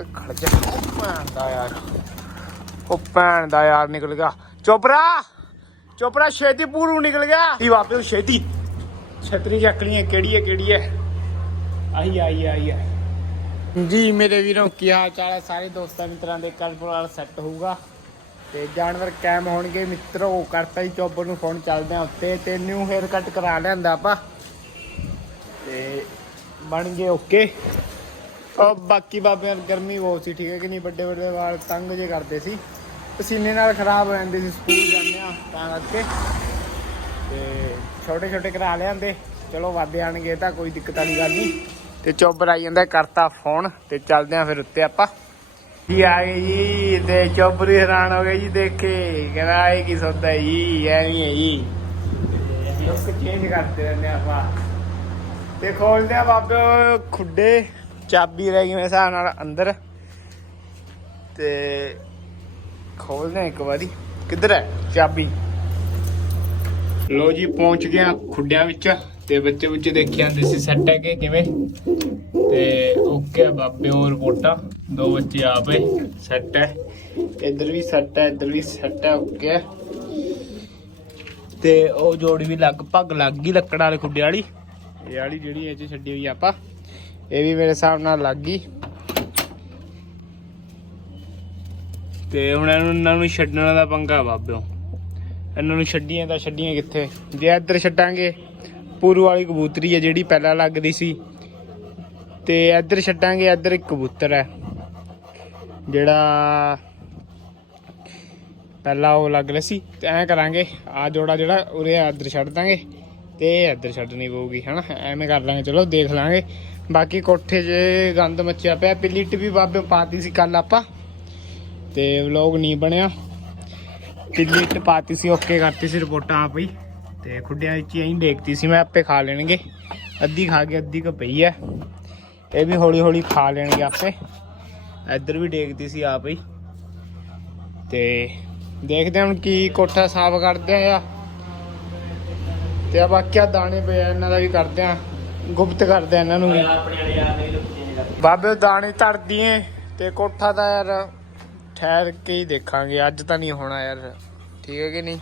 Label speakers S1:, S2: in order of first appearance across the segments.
S1: ਤੇ ਖੜ ਜਾ। ਭੈਣ ਦਾ ਯਾਰ। ਉਹ ਭੈਣ ਦਾ ਯਾਰ ਨਿਕਲ ਗਿਆ। ਚੋਪਰਾ! ਚੋਪਰਾ ਛੇਤੀ ਪੂਰੂ ਨਿਕਲ ਗਿਆ। ਇਹ ਵਾਪਸ ਛੇਤੀ? ਛਤਰੀ ਚੱਕ ਹੈ, ਕਿਹੜੀ ਹੈ ਕਿਹੜੀ ਹੈ? ਆਈ ਆਈ ਆਈ ਹੈ। ਜੀ ਮੇਰੇ ਵੀਰੋ ਕੀ ਹਾਲ ਚਾਲ ਹੈ? ਸਾਰੇ ਦੋਸਤਾਂ ਮਿੱਤਰਾਂ ਦੇ ਕੱਲ ਨਾਲ ਸੈੱਟ ਹੋਊਗਾ। ਤੇ ਜਾਨਵਰ ਕੈਮ ਹੋਣਗੇ। ਮਿੱਤਰੋ ਕਰਤਾ ਹੀ ਚੋਬਰ ਨੂੰ ਫੋਨ ਚੱਲਦੇ ਆ ਉੱਤੇ ਤੇ ਨਿਊ ਹੇਅਰ ਕੱਟ ਕਰਾ ਲਿਆਂਦਾ ਆਪਾਂ। ਤੇ ਬਣ ਗਏ ਓਕੇ ਉਹ ਬਾਕੀ ਬਾਬਿਆਂ ਨੂੰ ਗਰਮੀ ਬਹੁਤ ਸੀ, ਠੀਕ ਹੈ ਕਿ ਨਹੀਂ? ਵੱਡੇ ਵੱਡੇ ਵਾਲ ਤੰਗ ਜੇ ਕਰਦੇ ਸੀ। ਪਸੀਨੇ ਨਾਲ ਖਰਾਬ ਹੋ ਜਾਂਦੇ ਸੀ, ਸਕੂਲ ਜਾਂਦੇ ਆ ਤਾਂ ਕਰਕੇ। ਤੇ ਛੋਟੇ ਛੋਟੇ ਕਰਾ ਲਿਆਂਦੇ। ਚਲੋ ਵਾਦੇ ਆਣਗੇ ਤਾਂ ਕੋਈ ਦਿੱਕਤ ਵਾਲੀ ਗੱਲ ਨਹੀਂ। ਤੇ ਚੋਬਰ ਆਈ ਜਾਂਦਾ, ਕਰਤਾ ਫੋਨ ਤੇ ਚੱਲਦੇ ਆ ਫਿਰ ਉੱਤੇ ਆਪਾਂ। ਜੀ ਆ ਗਏ ਜੀ, ਤੇ ਚੋਬਰ ਹੀ ਹੈਰਾਨ ਹੋ ਗਏ ਜੀ, ਦੇਖੇ। ਕਹਿੰਦਾ ਇਹ ਕੀ ਸੌਦਾ ਹੈ ਜੀ ਐਵੇਂ ਹੈ ਜੀ। ਲੋਕ ਚੇਂਜ ਕਰਦੇ ਰਹਿੰਦੇ ਆ ਆਪਾਂ। ਤੇ ਖੋਲਦੇ ਆ ਬਾਬੇ, ਖੁੱਡੇ। ਚਾਬੀ ਰਹਿ ਗਈ ਮੇਰੇ ਹਿਸਾਬ ਨਾਲ ਅੰਦਰ। ਤੇ ਖੋਲਦੇ ਆ ਇੱਕ ਵਾਰੀ। ਕਿੱਧਰ ਹੈ ਚਾਬੀ? ਲੋ ਜੀ, ਪਹੁੰਚ ਗਏ ਖੁੱਡਿਆਂ ਵਿੱਚ ਤੇ ਬੱਚੇ ਬੱਚੇ ਦੇਖਿਆ ਜਾਂਦੇ ਸੀ ਸੈੱਟ ਹੈ ਕਿ ਕਿਵੇਂ। ਤੇ ਓਕੇ ਬਾਬੇ, ਹੋਰ ਰਿਪੋਰਟਾਂ ਦੋ ਬੱਚੇ ਆਪੇ ਸੈੱਟ ਹੈ। ਇੱਧਰ ਵੀ ਸੈੱਟ ਹੈ, ਇੱਧਰ ਵੀ ਸੈੱਟ ਹੈ ਓਕੇ ਤੇ ਉਹ ਜੋੜੀ ਵੀ ਲਗਭਗ ਲੱਗ ਗਈ ਲੱਕੜ ਵਾਲੇ ਖੁੱਡੇ ਵਾਲੀ। ਇਹ ਵਾਲੀ ਜਿਹੜੀ ਇਹ ਚ ਛੱਡੀ ਹੋਈ ਆਪਾਂ। ਇਹ ਵੀ ਮੇਰੇ ਹਿਸਾਬ ਨਾਲ ਲੱਗ ਗਈ। ਤੇ ਹੁਣ ਇਹਨੂੰ ਇਹਨਾਂ ਨੂੰ ਛੱਡਣ ਦਾ ਪੰਗਾ ਬਾਬਿਓ। ਇਹਨਾਂ ਨੂੰ ਛੱਡੀਆਂ ਤਾਂ ਛੱਡੀਆਂ ਕਿੱਥੇ? ਜੇ ਇੱਧਰ ਛੱਡਾਂਗੇ, ਪੂਰੂ ਵਾਲੀ ਕਬੂਤਰੀ ਹੈ ਜਿਹੜੀ ਪਹਿਲਾਂ ਲੱਗਦੀ ਸੀ। ਤੇ ਇੱਧਰ ਛੱਡਾਂਗੇ, ਇੱਧਰ ਇੱਕ ਕਬੂਤਰ ਹੈ ਜਿਹੜਾ ਪਹਿਲਾਂ ਉਹ ਲੱਗ ਰਿਹਾ ਸੀ। ਤੇ ਐਂ ਕਰਾਂਗੇ ਆ ਜੋੜਾ ਜਿਹੜਾ, ਉਰੇ ਇੱਧਰ ਛੱਡ ਦਾਂਗੇ। ਤੇ ਇੱਧਰ ਛੱਡਣੀ ਪਊਗੀ, ਹਨਾ? ਐਵੇਂ ਕਰ ਲਾਂਗੇ, ਚਲੋ, ਦੇਖ ਲਾਂਗੇ। ਬਾਕੀ ਕੋਠੇ 'ਚ ਗੰਦ ਮੱਚਿਆ ਪਿਆ ਪਿੱਲੀ ਵੀ ਬਾਬੇ ਪਾਤੀ ਸੀ ਕੱਲ ਆਪਾਂ। ਤੇ ਵਲੌਗ ਨਹੀਂ ਬਣਿਆ। ਪਿੱਲੀ ਟ ਪਾਤੀ ਸੀ, ਓਕੇ ਕਰਤੀ ਸੀ ਰਿਪੋਰਟਾਂ ਆਪ ਹੀ। ਤੇ ਖੁੱਡਿਆਂ ਵਿੱਚ ਹੀ ਐਂ ਦੇਖਤੀ ਸੀ, ਮੈਂ ਆਪੇ ਖਾ ਲੈਣਗੇ। ਅੱਧੀ ਖਾ ਕੇ ਅੱਧੀ ਕ ਪਈ ਐ ਇਹ ਵੀ ਹੌਲੀ ਹੌਲੀ ਖਾ ਲੈਣਗੇ ਆਪੇ। ਇੱਧਰ ਵੀ ਦੇਖਦੀ ਸੀ ਆਪ ਹੀ। ਤੇ ਦੇਖਦੇ ਹਾਂ ਹੁਣ ਕੀ ਕੋਠਾ ਸਾਫ਼ ਕਰਦੇ ਆ ਤੇ ਆ ਬਾਕੀਆ ਦਾਣੇ ਪਏ ਇਹਨਾਂ ਦਾ ਵੀ ਕਰਦੇ ਆ। ਗੁਪਤ ਕਰਦੇ ਆ ਇਹਨਾਂ ਨੂੰ ਵੀ। ਬਾਬੇ ਦਾਣੇ ਧਰਦੀ ਏ ਤੇ ਕੋਠਾ ਤਾਂ ਯਾਰ ਠਹਿਰ ਕੇ ਹੀ ਦੇਖਾਂਗੇ। ਅੱਜ ਤਾਂ ਨਹੀਂ ਹੋਣਾ ਯਾਰ। ਠੀਕ ਹੈ ਕਿ ਨਹੀਂ?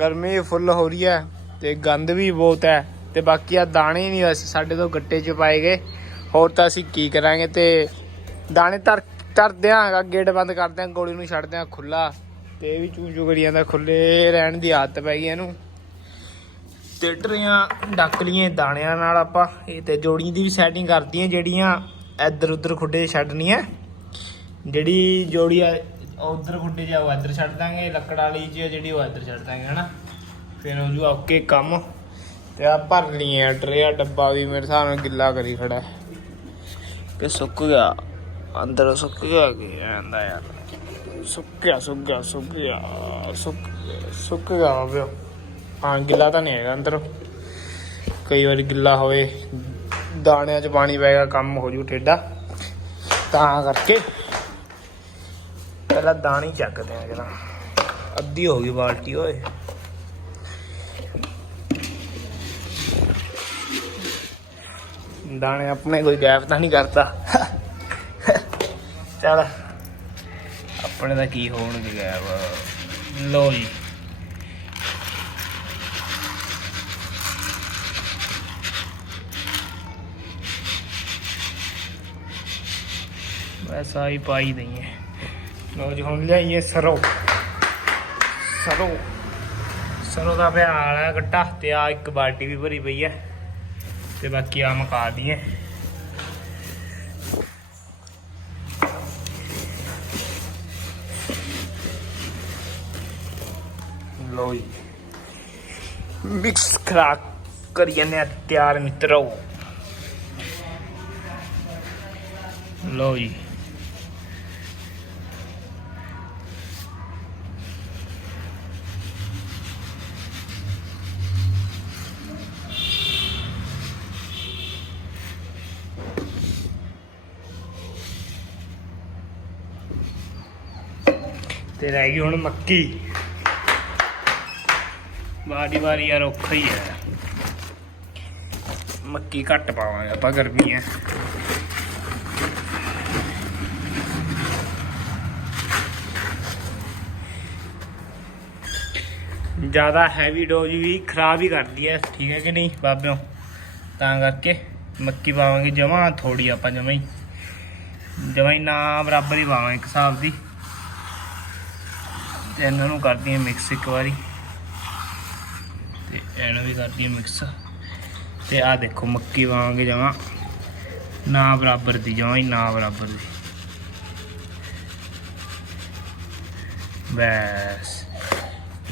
S1: ਗਰਮੀ ਫੁੱਲ ਹੋ ਰਹੀ ਹੈ ਤੇ ਗੰਦ ਵੀ ਬਹੁਤ ਹੈ ਤੇ ਬਾਕੀ ਆ ਦਾਣੇ ਨਹੀਂ ਵੈਸੇ ਸਾਡੇ ਤੋਂ ਗੱਟੇ ਚ ਪਾਏ ਗਏ। ਹੋਰ ਤਾਂ ਅਸੀਂ ਕੀ ਕਰਾਂਗੇ ਤੇ ਦਾਣੇ ਧਰ ਧਰਦੇ ਆਂ ਗੇਟ ਬੰਦ ਕਰਦੇ ਆਂ, ਗੋਲੀ ਨੂੰ ਛੱਡਦੇ ਆਂ ਖੁੱਲਾ ਤੇ ਇਹ ਵੀ ਚੂੰ ਚੂ ਕਰੀ ਜਾਂਦਾ। ਖੁੱਲੇ ਰਹਿਣ ਦੀ ਆਦਤ ਪੈ ਗਈ ਇਹਨੂੰ। ਤੇ ਟਰੀਆਂ ਡੱਕ ਲਈਏ ਦਾਣਿਆਂ ਨਾਲ ਆਪਾਂ ਇਹ ਤੇ ਜੋੜੀ ਦੀ ਵੀ ਸੈਟਿੰਗ ਕਰਦੀਆਂ ਜਿਹੜੀਆਂ ਇੱਧਰ ਉੱਧਰ ਖੁੱਡੇ 'ਚ ਛੱਡਣੀਆਂ ਜਿਹੜੀ ਜੋੜੀ ਆ ਉਧਰ ਖੁੱਡੇ ਜਾ ਉਹ ਇੱਧਰ ਛੱਡ ਦਾਂਗੇ ਲੱਕੜ ਵਾਲੀ ਜੀ ਜਿਹੜੀ ਉਹ ਇੱਧਰ ਛੱਡ ਦਾਂਗੇ ਹਨਾ ਫਿਰ ਉਹ ਜੂ ਓਕੇ ਕੰਮ ਤੇ ਆ ਭਰ ਲਈਏ ਟਰੇ ਆ ਡੱਬਾ ਵੀ ਮੇਰੇ ਹਿਸਾਬ ਨਾਲ ਗਿੱਲਾ ਕਰੀ ਖੜਾ ਕਿ ਸੁੱਕ ਗਿਆ ਅੰਦਰ ਸੁੱਕ ਗਿਆ ਕਿ ਆਂਦਾ ਯਾਰ ਸੁੱਕ ਗਿਆ ਸੁੱਕ ਗਿਆ ਸੁੱਕ ਗਿਆ ਸੁੱਕ ਸੁੱਕ ਗਿਆ ਹੋਵੇ ਹਾਂ, ਗਿੱਲਾ ਤਾਂ ਨਹੀਂ ਹੈਗਾ ਅੰਦਰ। ਕਈ ਵਾਰੀ ਗਿੱਲਾ ਹੋਵੇ, ਦਾਣਿਆਂ 'ਚ ਪਾਣੀ ਪਏਗਾ ਕੰਮ ਹੋ ਜੂ ਟੇਡਾ ਤਾਂ ਕਰਕੇ ਪਹਿਲਾਂ ਦਾਣੀ ਚੱਕਦੇ ਆ ਜਰਾ। ਅੱਧੀ ਹੋ ਗਈ ਬਾਲਟੀ, ਓਏ। ਦਾਣੇ ਆਪਣੇ ਕੋਈ ਗੈਪ ਤਾਂ ਨਹੀਂ ਕਰਦਾ। ਚਲ, ਆਪਣੇ ਦਾ ਕੀ ਹੋਣਗੇ ਗੈਪ ਲੋ ਜੀ। ਵੈਸਾ ਹੀ ਪਾਈ ਦਈਏ। ਲੋ ਜੀ, ਹੁਣ ਲਿਆਈਏ ਸਰੋਂ। ਸਰੋਂ। ਸਰੋਂ ਦਾ ਪਿਆ ਆਲਾ ਗੱਟਾ ਤੇ ਆ ਇੱਕ ਬਾਲਟੀ ਵੀ ਭਰੀ ਪਈ ਹੈ। ਤੇ ਬਾਕੀ ਆ ਮਕਾ ਦਈਏ। ਲੋ ਜੀ। ਮਿਕਸ ਕਰਾ ਕਰੀ ਜਾਂਦੇ ਆ ਤਿਆਰ ਮਿੱਤਰੋ। ਲੋ ਜੀ। ਤੇ ਰਹਿ ਗਈ ਹੁਣ ਮੱਕੀ। ਵਾਰੀ ਵਾਰੀ ਯਾਰ ਔਖਾ ਹੀ ਹੈ। ਮੱਕੀ ਘੱਟ ਪਾਵਾਂਗੇ ਆਪਾਂ, ਗਰਮੀ ਹੈ। ਜ਼ਿਆਦਾ ਹੈਵੀ ਡੋਜ਼ ਵੀ ਖਰਾਬ ਹੀ ਕਰਦੀ ਹੈ, ਠੀਕ ਹੈ ਕਿ ਨਹੀਂ ਬਾਬਿਓ? ਤਾਂ ਕਰਕੇ ਮੱਕੀ ਪਾਵਾਂਗੇ ਜਮਾ ਥੋੜੀ ਆਪਾਂ ਜਮਾ ਹੀ। ਜਮਾ ਹੀ ਨਾ ਬਰਾਬਰ ਹੀ ਪਾਵਾਂ ਇੱਕ ਹਿਸਾਬ ਦੀ। ਤੇ ਇਹਨਾਂ ਨੂੰ ਕਰਦੀ ਹਾਂ ਮਿਕਸ ਇੱਕ ਵਾਰੀ। ਤੇ ਇਹਨੂੰ ਵੀ ਕਰਦੀ ਹਾਂ ਮਿਕਸ ਤੇ ਆਹ ਦੇਖੋ ਮੱਕੀ ਪਾਵਾਂਗੇ ਜਮਾਂ। ਨਾ ਬਰਾਬਰ ਦੀ ਜਮਾ ਹੀ ਨਾ ਬਰਾਬਰ ਦੀ। ਬਸ।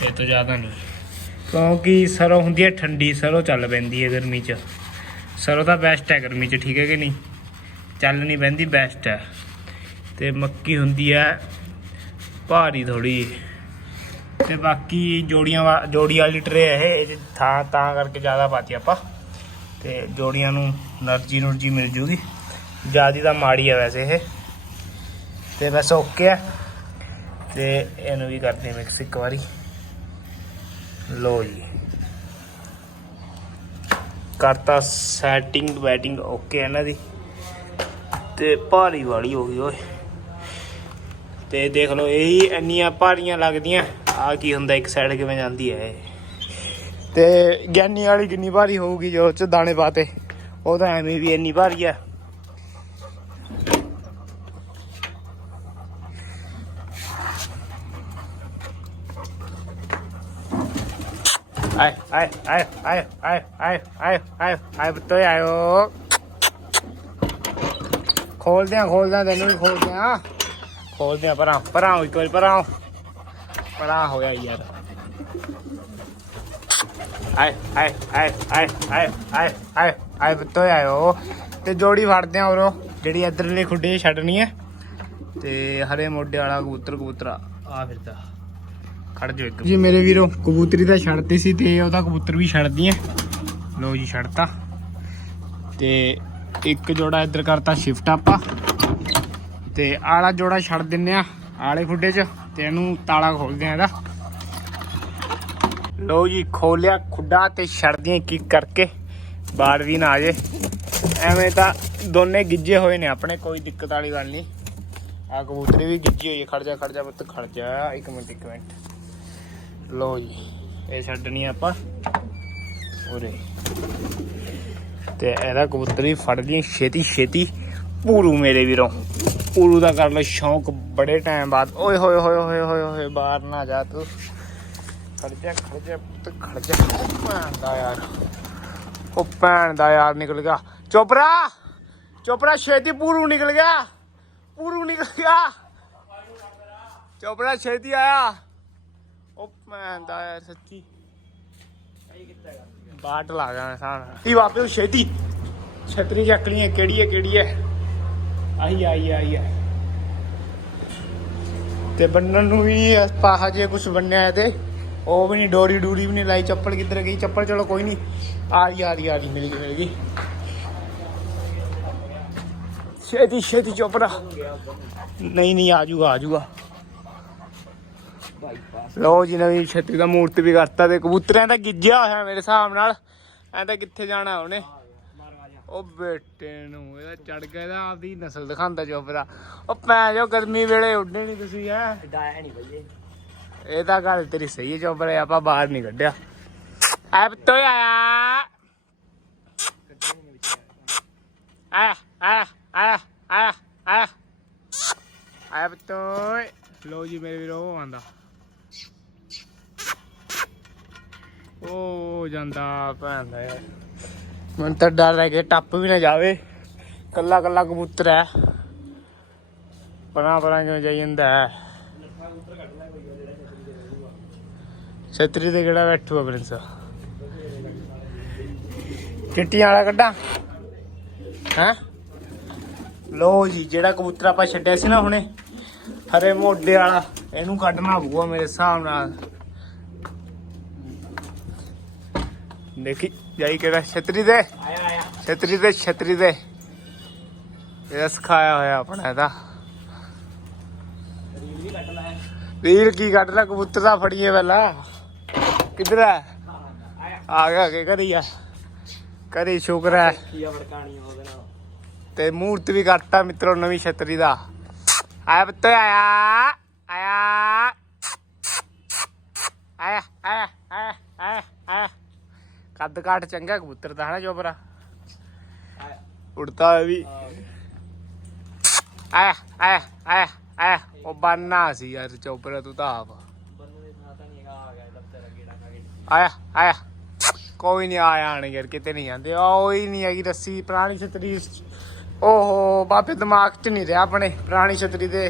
S1: ਇਹ ਤੋਂ ਜ਼ਿਆਦਾ ਨਹੀਂ। ਕਿਉਂਕਿ ਸਰੋਂ ਹੁੰਦੀ ਹੈ ਠੰਡੀ, ਸਰੋਂ ਚੱਲ ਪੈਂਦੀ ਹੈ ਗਰਮੀ 'ਚ। ਸਰੋਂ ਤਾਂ ਬੈਸਟ ਹੈ ਗਰਮੀ 'ਚ, ਠੀਕ ਹੈ ਕਿ ਨਹੀਂ? ਚੱਲ ਨਹੀਂ ਪੈਂਦੀ ਬੈਸਟ ਹੈ। ਤੇ ਮੱਕੀ ਹੁੰਦੀ ਹੈ ਭਾਰੀ ਥੋੜੀ ਤੇ ਬਾਕੀ ਜੋੜੀਆਂ ਵਾ- ਜੋੜੀ ਵਾਲੀ ਟਰੇ ਹੈ ਇਹ 'ਚ ਥਾਂ ਤਾਂ ਕਰਕੇ ਜ਼ਿਆਦਾ ਪਾਤੀ ਆਪਾਂ। ਤੇ ਜੋੜੀਆਂ ਨੂੰ ਨਰਜੀ ਨੁਰਜੀ ਮਿਲ ਜੂਗੀ। ਜਿਆਦੀ ਤਾਂ ਮਾੜੀ ਆ ਵੈਸੇ ਇਹ। ਤੇ ਬਸ ਓਕੇ ਆ। ਤੇ ਇਹਨੂੰ ਵੀ ਕਰਦੇ ਮਿਕਸ ਇੱਕ ਵਾਰੀ। ਲੋ ਜੀ। ਕਰਤਾ ਸੈਟਿੰਗ ਵੈਟਿੰਗ ਓਕੇ ਇਹਨਾਂ ਦੀ। ਤੇ ਭਾਰੀ ਵਾਲੀ ਹੋ ਗਈ ਓਏ। ਤੇ ਦੇਖ ਲਓ, ਇਹ ਇੰਨੀਆਂ ਭਾਰੀਆਂ ਲੱਗਦੀਆਂ। ਆ ਕੀ ਹੁੰਦਾ, ਇੱਕ ਸਾਈਡ ਕਿਵੇਂ ਜਾਂਦੀ ਹੈ ਇਹ? ਤੇ ਗਿਆਨੀ ਵਾਲੀ ਕਿੰਨੀ ਭਾਰੀ ਹੋਊਗੀ ਜੋ ਚ ਦਾਣੇ ਪਾਤੇ। ਉਹ ਤਾਂ ਐਵੇਂ ਵੀ ਇੰਨੀ ਭਾਰੀ ਆ। ਆਏ ਆਏ ਆਏ ਆਏ ਆਏ ਆਏ ਆਏ ਆਏ ਆਏ ਬਤੋ ਆਇਓ। ਖੋਲਦੇ ਆ ਖੋਲਦੇ ਆ ਤੈਨੂੰ ਵੀ ਖੋਲਦੇ ਆ ਖੋਲਦੇ ਆ ਪਰਾਂ ਪਰਾਂ ਇੱਕ ਵਾਰੀ ਪਰਾਂ ਹੋ। ਪਰਾਂ ਹੋ ਗਿਆ ਯਾਰ। ਆਏ ਆਏ ਆਏ ਆਏ ਆਏ ਆਏ ਆਏ ਆਏ ਬਤੋ ਆਇਓ ਤੇ ਜੋੜੀ ਫੜਦੇ ਆ ਉਰੋ ਜਿਹੜੀ ਇਧਰਲੇ ਖੁੱਡੇ ਛੱਡਣੀ ਹੈ ਤੇ ਹਰੇ ਮੋਢੇ ਵਾਲਾ ਕਬੂਤਰ ਕਬੂਤਰਾ। ਆ ਫਿਰਦਾ ਖੜ ਜਾਓ ਇੱਕ। ਜੀ ਮੇਰੇ ਵੀਰੋ ਕਬੂਤਰੀ ਤਾਂ ਛੱਡਤੀ ਸੀ ਤੇ ਉਹਦਾ ਕਬੂਤਰ ਵੀ ਛੱਡਦੀ ਐ ਲੋ ਜੀ ਛੱਡਤਾ। ਤੇ ਇੱਕ ਜੋੜਾ ਇੱਧਰ ਕਰਤਾ ਸ਼ਿਫਟ ਆਪਾਂ। ਤੇ ਆਲਾ ਜੋੜਾ ਛੱਡ ਦਿੰਨੇ ਆ ਆਲੇ ਖੁੱਡੇ 'ਚ ਤੇ ਇਹਨੂੰ ਤਾਲਾ ਖੋਲਦੇ ਆ ਇਹਦਾ। ਲੋ ਜੀ, ਖੋਲਿਆ ਖੁੱਡਾ ਤੇ ਛੱਡਦੀਆਂ ਇੱਕ ਕਰਕੇ ਬਾਹਰ ਵੀ ਨਾ ਆ ਜੇ। ਐਵੇਂ ਤਾਂ ਦੋਨੇ ਗਿੱਜੇ ਹੋਏ ਨੇ ਆਪਣੇ, ਕੋਈ ਦਿੱਕਤ ਵਾਲੀ ਗੱਲ ਨਹੀਂ। ਆ ਕਬੂਤਰੀ ਵੀ ਗਿੱਜੀ ਹੋਈ ਖੜ ਜਾ ਖੜ ਜਾ ਪੁੱਤ, ਖੜ ਜਾ। ਇੱਕ ਮਿੰਟ ਇੱਕ ਮਿੰਟ। ਲੋ ਜੀ, ਇਹ ਛੱਡਣੀ ਆਪਾਂ। ਉਰੇ। ਤੇ ਇਹਦਾ ਕਬੂਤਰੀ ਫੜ ਲਈ ਛੇਤੀ ਛੇਤੀ ਪੂਰੂ ਮੇਰੇ ਵੀਰੋ। ਪੂਰੂ ਦਾ ਕਰ ਲੈ ਸ਼ੌਂਕ ਬੜੇ ਟਾਈਮ ਬਾਅਦ। ਓਏ ਹੋਏ ਹੋਏ ਹੋਏ ਹੋਏ ਹੋਏ ਬਾਹਰ ਨਾ ਜਾ ਤੂੰ। ਖੜ ਜਾ ਖੜ ਜਾ ਪੁੱਤ ਖੜ ਜਾ। ਭੈਣ ਦਾ ਯਾਰ। ਉਹ ਭੈਣ ਦਾ ਯਾਰ ਨਿਕਲ ਗਿਆ। ਚੋਪਰਾ ਚੋਪਰਾ ਛੇਤੀ ਪੂਰੂ ਨਿਕਲ ਗਿਆ। ਪੂਰੂ ਨਿਕਲ ਗਿਆ। ਚੋਪਰਾ ਛੇਤੀ ਆਇਆ। ਉਹ ਭੈਣ ਦਾ ਯਾਰ ਸੱਚੀ। ਬਾਟ ਲਾ ਗਿਆ ਸਾਨ ਕੀ ਵਾਪਸ ਛੇਤੀ। ਛਤਰੀ ਚੱਕ ਹੈ, ਕਿਹੜੀ ਹੈ ਕਿਹੜੀ ਹੈ ਆਹੀ ਆਈ ਆਈ। ਹੈ ਤੇ ਬੰਨਣ ਨੂੰ ਵੀ ਪਾਹਾ ਜੇ ਕੁਝ ਬੰਨਿਆ ਤੇ ਉਹ ਵੀ ਨਹੀਂ, ਡੋਰੀ ਡੂਰੀ ਵੀ ਨਹੀਂ ਲਾਈ, ਚੱਪਲ ਕਿੱਧਰ ਗਈ? ਚੱਪਲ ਚਲੋ ਕੋਈ ਨਹੀਂ। ਆ ਗਈ ਆ ਗਈ ਆ ਗਈ, ਮਿਲ ਗਈ ਮਿਲ ਗਈ। ਛੇਤੀ ਛੇਤੀ ਚੋਪੜਾ ਨਹੀਂ ਨਹੀਂ, ਆ ਜੂਗਾ ਆ ਜੂਗਾ। ਲੋ ਜੀ, ਨਵੀਂ ਛਤਰੀ ਦਾ ਮੂਰਤੀ ਵੀ ਕਰਤਾ ਤੇ ਕਬੂਤਰਾਂ ਦਾ ਗਿੱਜਿਆ ਹੋਇਆ ਮੇਰੇ ਹਿਸਾਬ ਨਾਲ। ਐ ਤਾਂ ਕਿੱਥੇ ਜਾਣਾ ਉਹਨੇ? ਉਹ ਬੇਟੇ ਨੂੰ ਇਹਦਾ ਚੜ ਗਿਆ ਇਹਦਾ ਆਪਦੀ ਨਸਲ ਦਿਖਾਉਂਦਾ ਚੋਪੜਾ ਉਹ ਪੈ ਜੋ ਗਰਮੀ ਵੇਲੇ ਉੱਡੇ ਨਹੀਂ ਤੁਸੀਂ ਐ
S2: ਡਾਇਆ ਨਹੀਂ ਬਈ
S1: ਇਹ ਤਾਂ ਗੱਲ ਤੇਰੀ ਸਹੀ ਹੈ ਚੋਪੜਾ ਆਪਾਂ ਬਾਹਰ ਨਹੀਂ ਕੱਢਿਆ। ਐ ਬਤੋ ਆਇਆ। ਆਇਆ ਆਇਆ ਆਇਆ ਆਇਆ ਆਇਆ ਆਇਆ ਬਤੋ ਲੋ ਜੀ ਮੇਰੇ ਵੀਰੋ ਉਹ ਆਂਦਾ। ਉਹ ਜਾਂਦਾ ਭੈਣ ਦਾ ਯਾਰ। ਮੈਨੂੰ ਤਾਂ ਡਰ ਲੱਗੇ ਕਿ ਟੱਪ ਵੀ ਨਾ ਜਾਵੇ। ਕੱਲਾ ਕੱਲਾ ਕਬੂਤਰ ਹੈ। ਪਰਾਂ ਪਰਾਂ ਕਿਉਂ ਜਾਈ ਜਾਂਦਾ ਹੈ। ਛਤਰੀ ਤੇ ਕਿਹੜਾ ਬੈਠੂਆ ਪ੍ਰਿੰਸ? ਚਿੱਟੀਆਂ ਵਾਲਾ ਕੱਢਾਂ? ਹੈਂ? ਲੋ ਜੀ, ਜਿਹੜਾ ਕਬੂਤਰ ਆਪਾਂ ਛੱਡਿਆ ਸੀ ਨਾ ਹੁਣੇ, ਹਰੇ ਮੋਢੇ ਵਾਲਾ, ਇਹਨੂੰ ਕੱਢਣਾ ਪਊਗਾ ਮੇਰੇ ਹਿਸਾਬ ਨਾਲ। ਦੇਖੀ। ਜਾਈ ਕਿਹੜਾ ਛਤਰੀ ਦੇ
S2: ਆਇਆ ਆਇਆ
S1: ਛਤਰੀ ਦੇ ਛਤਰੀ ਦੇ ਇਹਦਾ ਸਿਖਾਇਆ ਹੋਇਆ ਆਪਣਾ ਇਹਦਾ
S2: ਰੀਲ ਵੀ
S1: ਕੀ ਕੱਢ ਲੈ ਕਬੂਤਰ ਦਾ ਫੜੀਏ ਪਹਿਲਾਂ ਕਿੱਧਰ ਹੈ
S2: ਆਇਆ
S1: ਆ ਗਿਆ ਕਿ ਘਰੀ ਆ ਘਰੀ ਸ਼ੁਕਰ ਹੈ
S2: ਆ
S1: ਤੇ ਮੂਰਤ ਵੀ ਕਰਤਾ ਮਿੱਤਰੋ ਨਵੀਂ ਛਤਰੀ ਦਾ ਆਇਆ ਬੱਤੇ ਆਇਆ ਆਇਆ ਆਇਆ ਆਇਆ ਆਇਆ ਆਇਆ ਆਇਆ ਕੱਦ ਕਾਠ ਚੰਗਾ ਕਬੂਤਰ ਦਾ ਹਨਾ ਜੋਬਰਾ?
S2: ਆਇਆ
S1: ਉੜਤਾ ਹੈ ਵੀ। ਆਇਆ ਆਇਆ ਆਇਆ ਆਇਆ ਉਹ ਬਾਨਾ ਸੀ ਯਾਰ ਤੂੰ ਤਾਂ ਆਪ।
S2: ਆ
S1: ਆਇਆ ਆਇਆ। ਕੋਈ ਨਹੀਂ ਆਇਆ ਆਣ ਯਾਰ ਕਿਤੇ ਨਹੀਂ ਜਾਂਦੇ। ਉਹ ਹੀ ਨਹੀਂ ਹੈਗੀ ਰੱਸੀ ਪੁਰਾਣੀ ਛਤਰੀ। ਓਹੋ ਬਾਪੇ ਦਿਮਾਗ 'ਚ ਨਹੀਂ ਰਿਹਾ ਆਪਣੇ ਪੁਰਾਣੀ ਛਤਰੀ ਦੇ।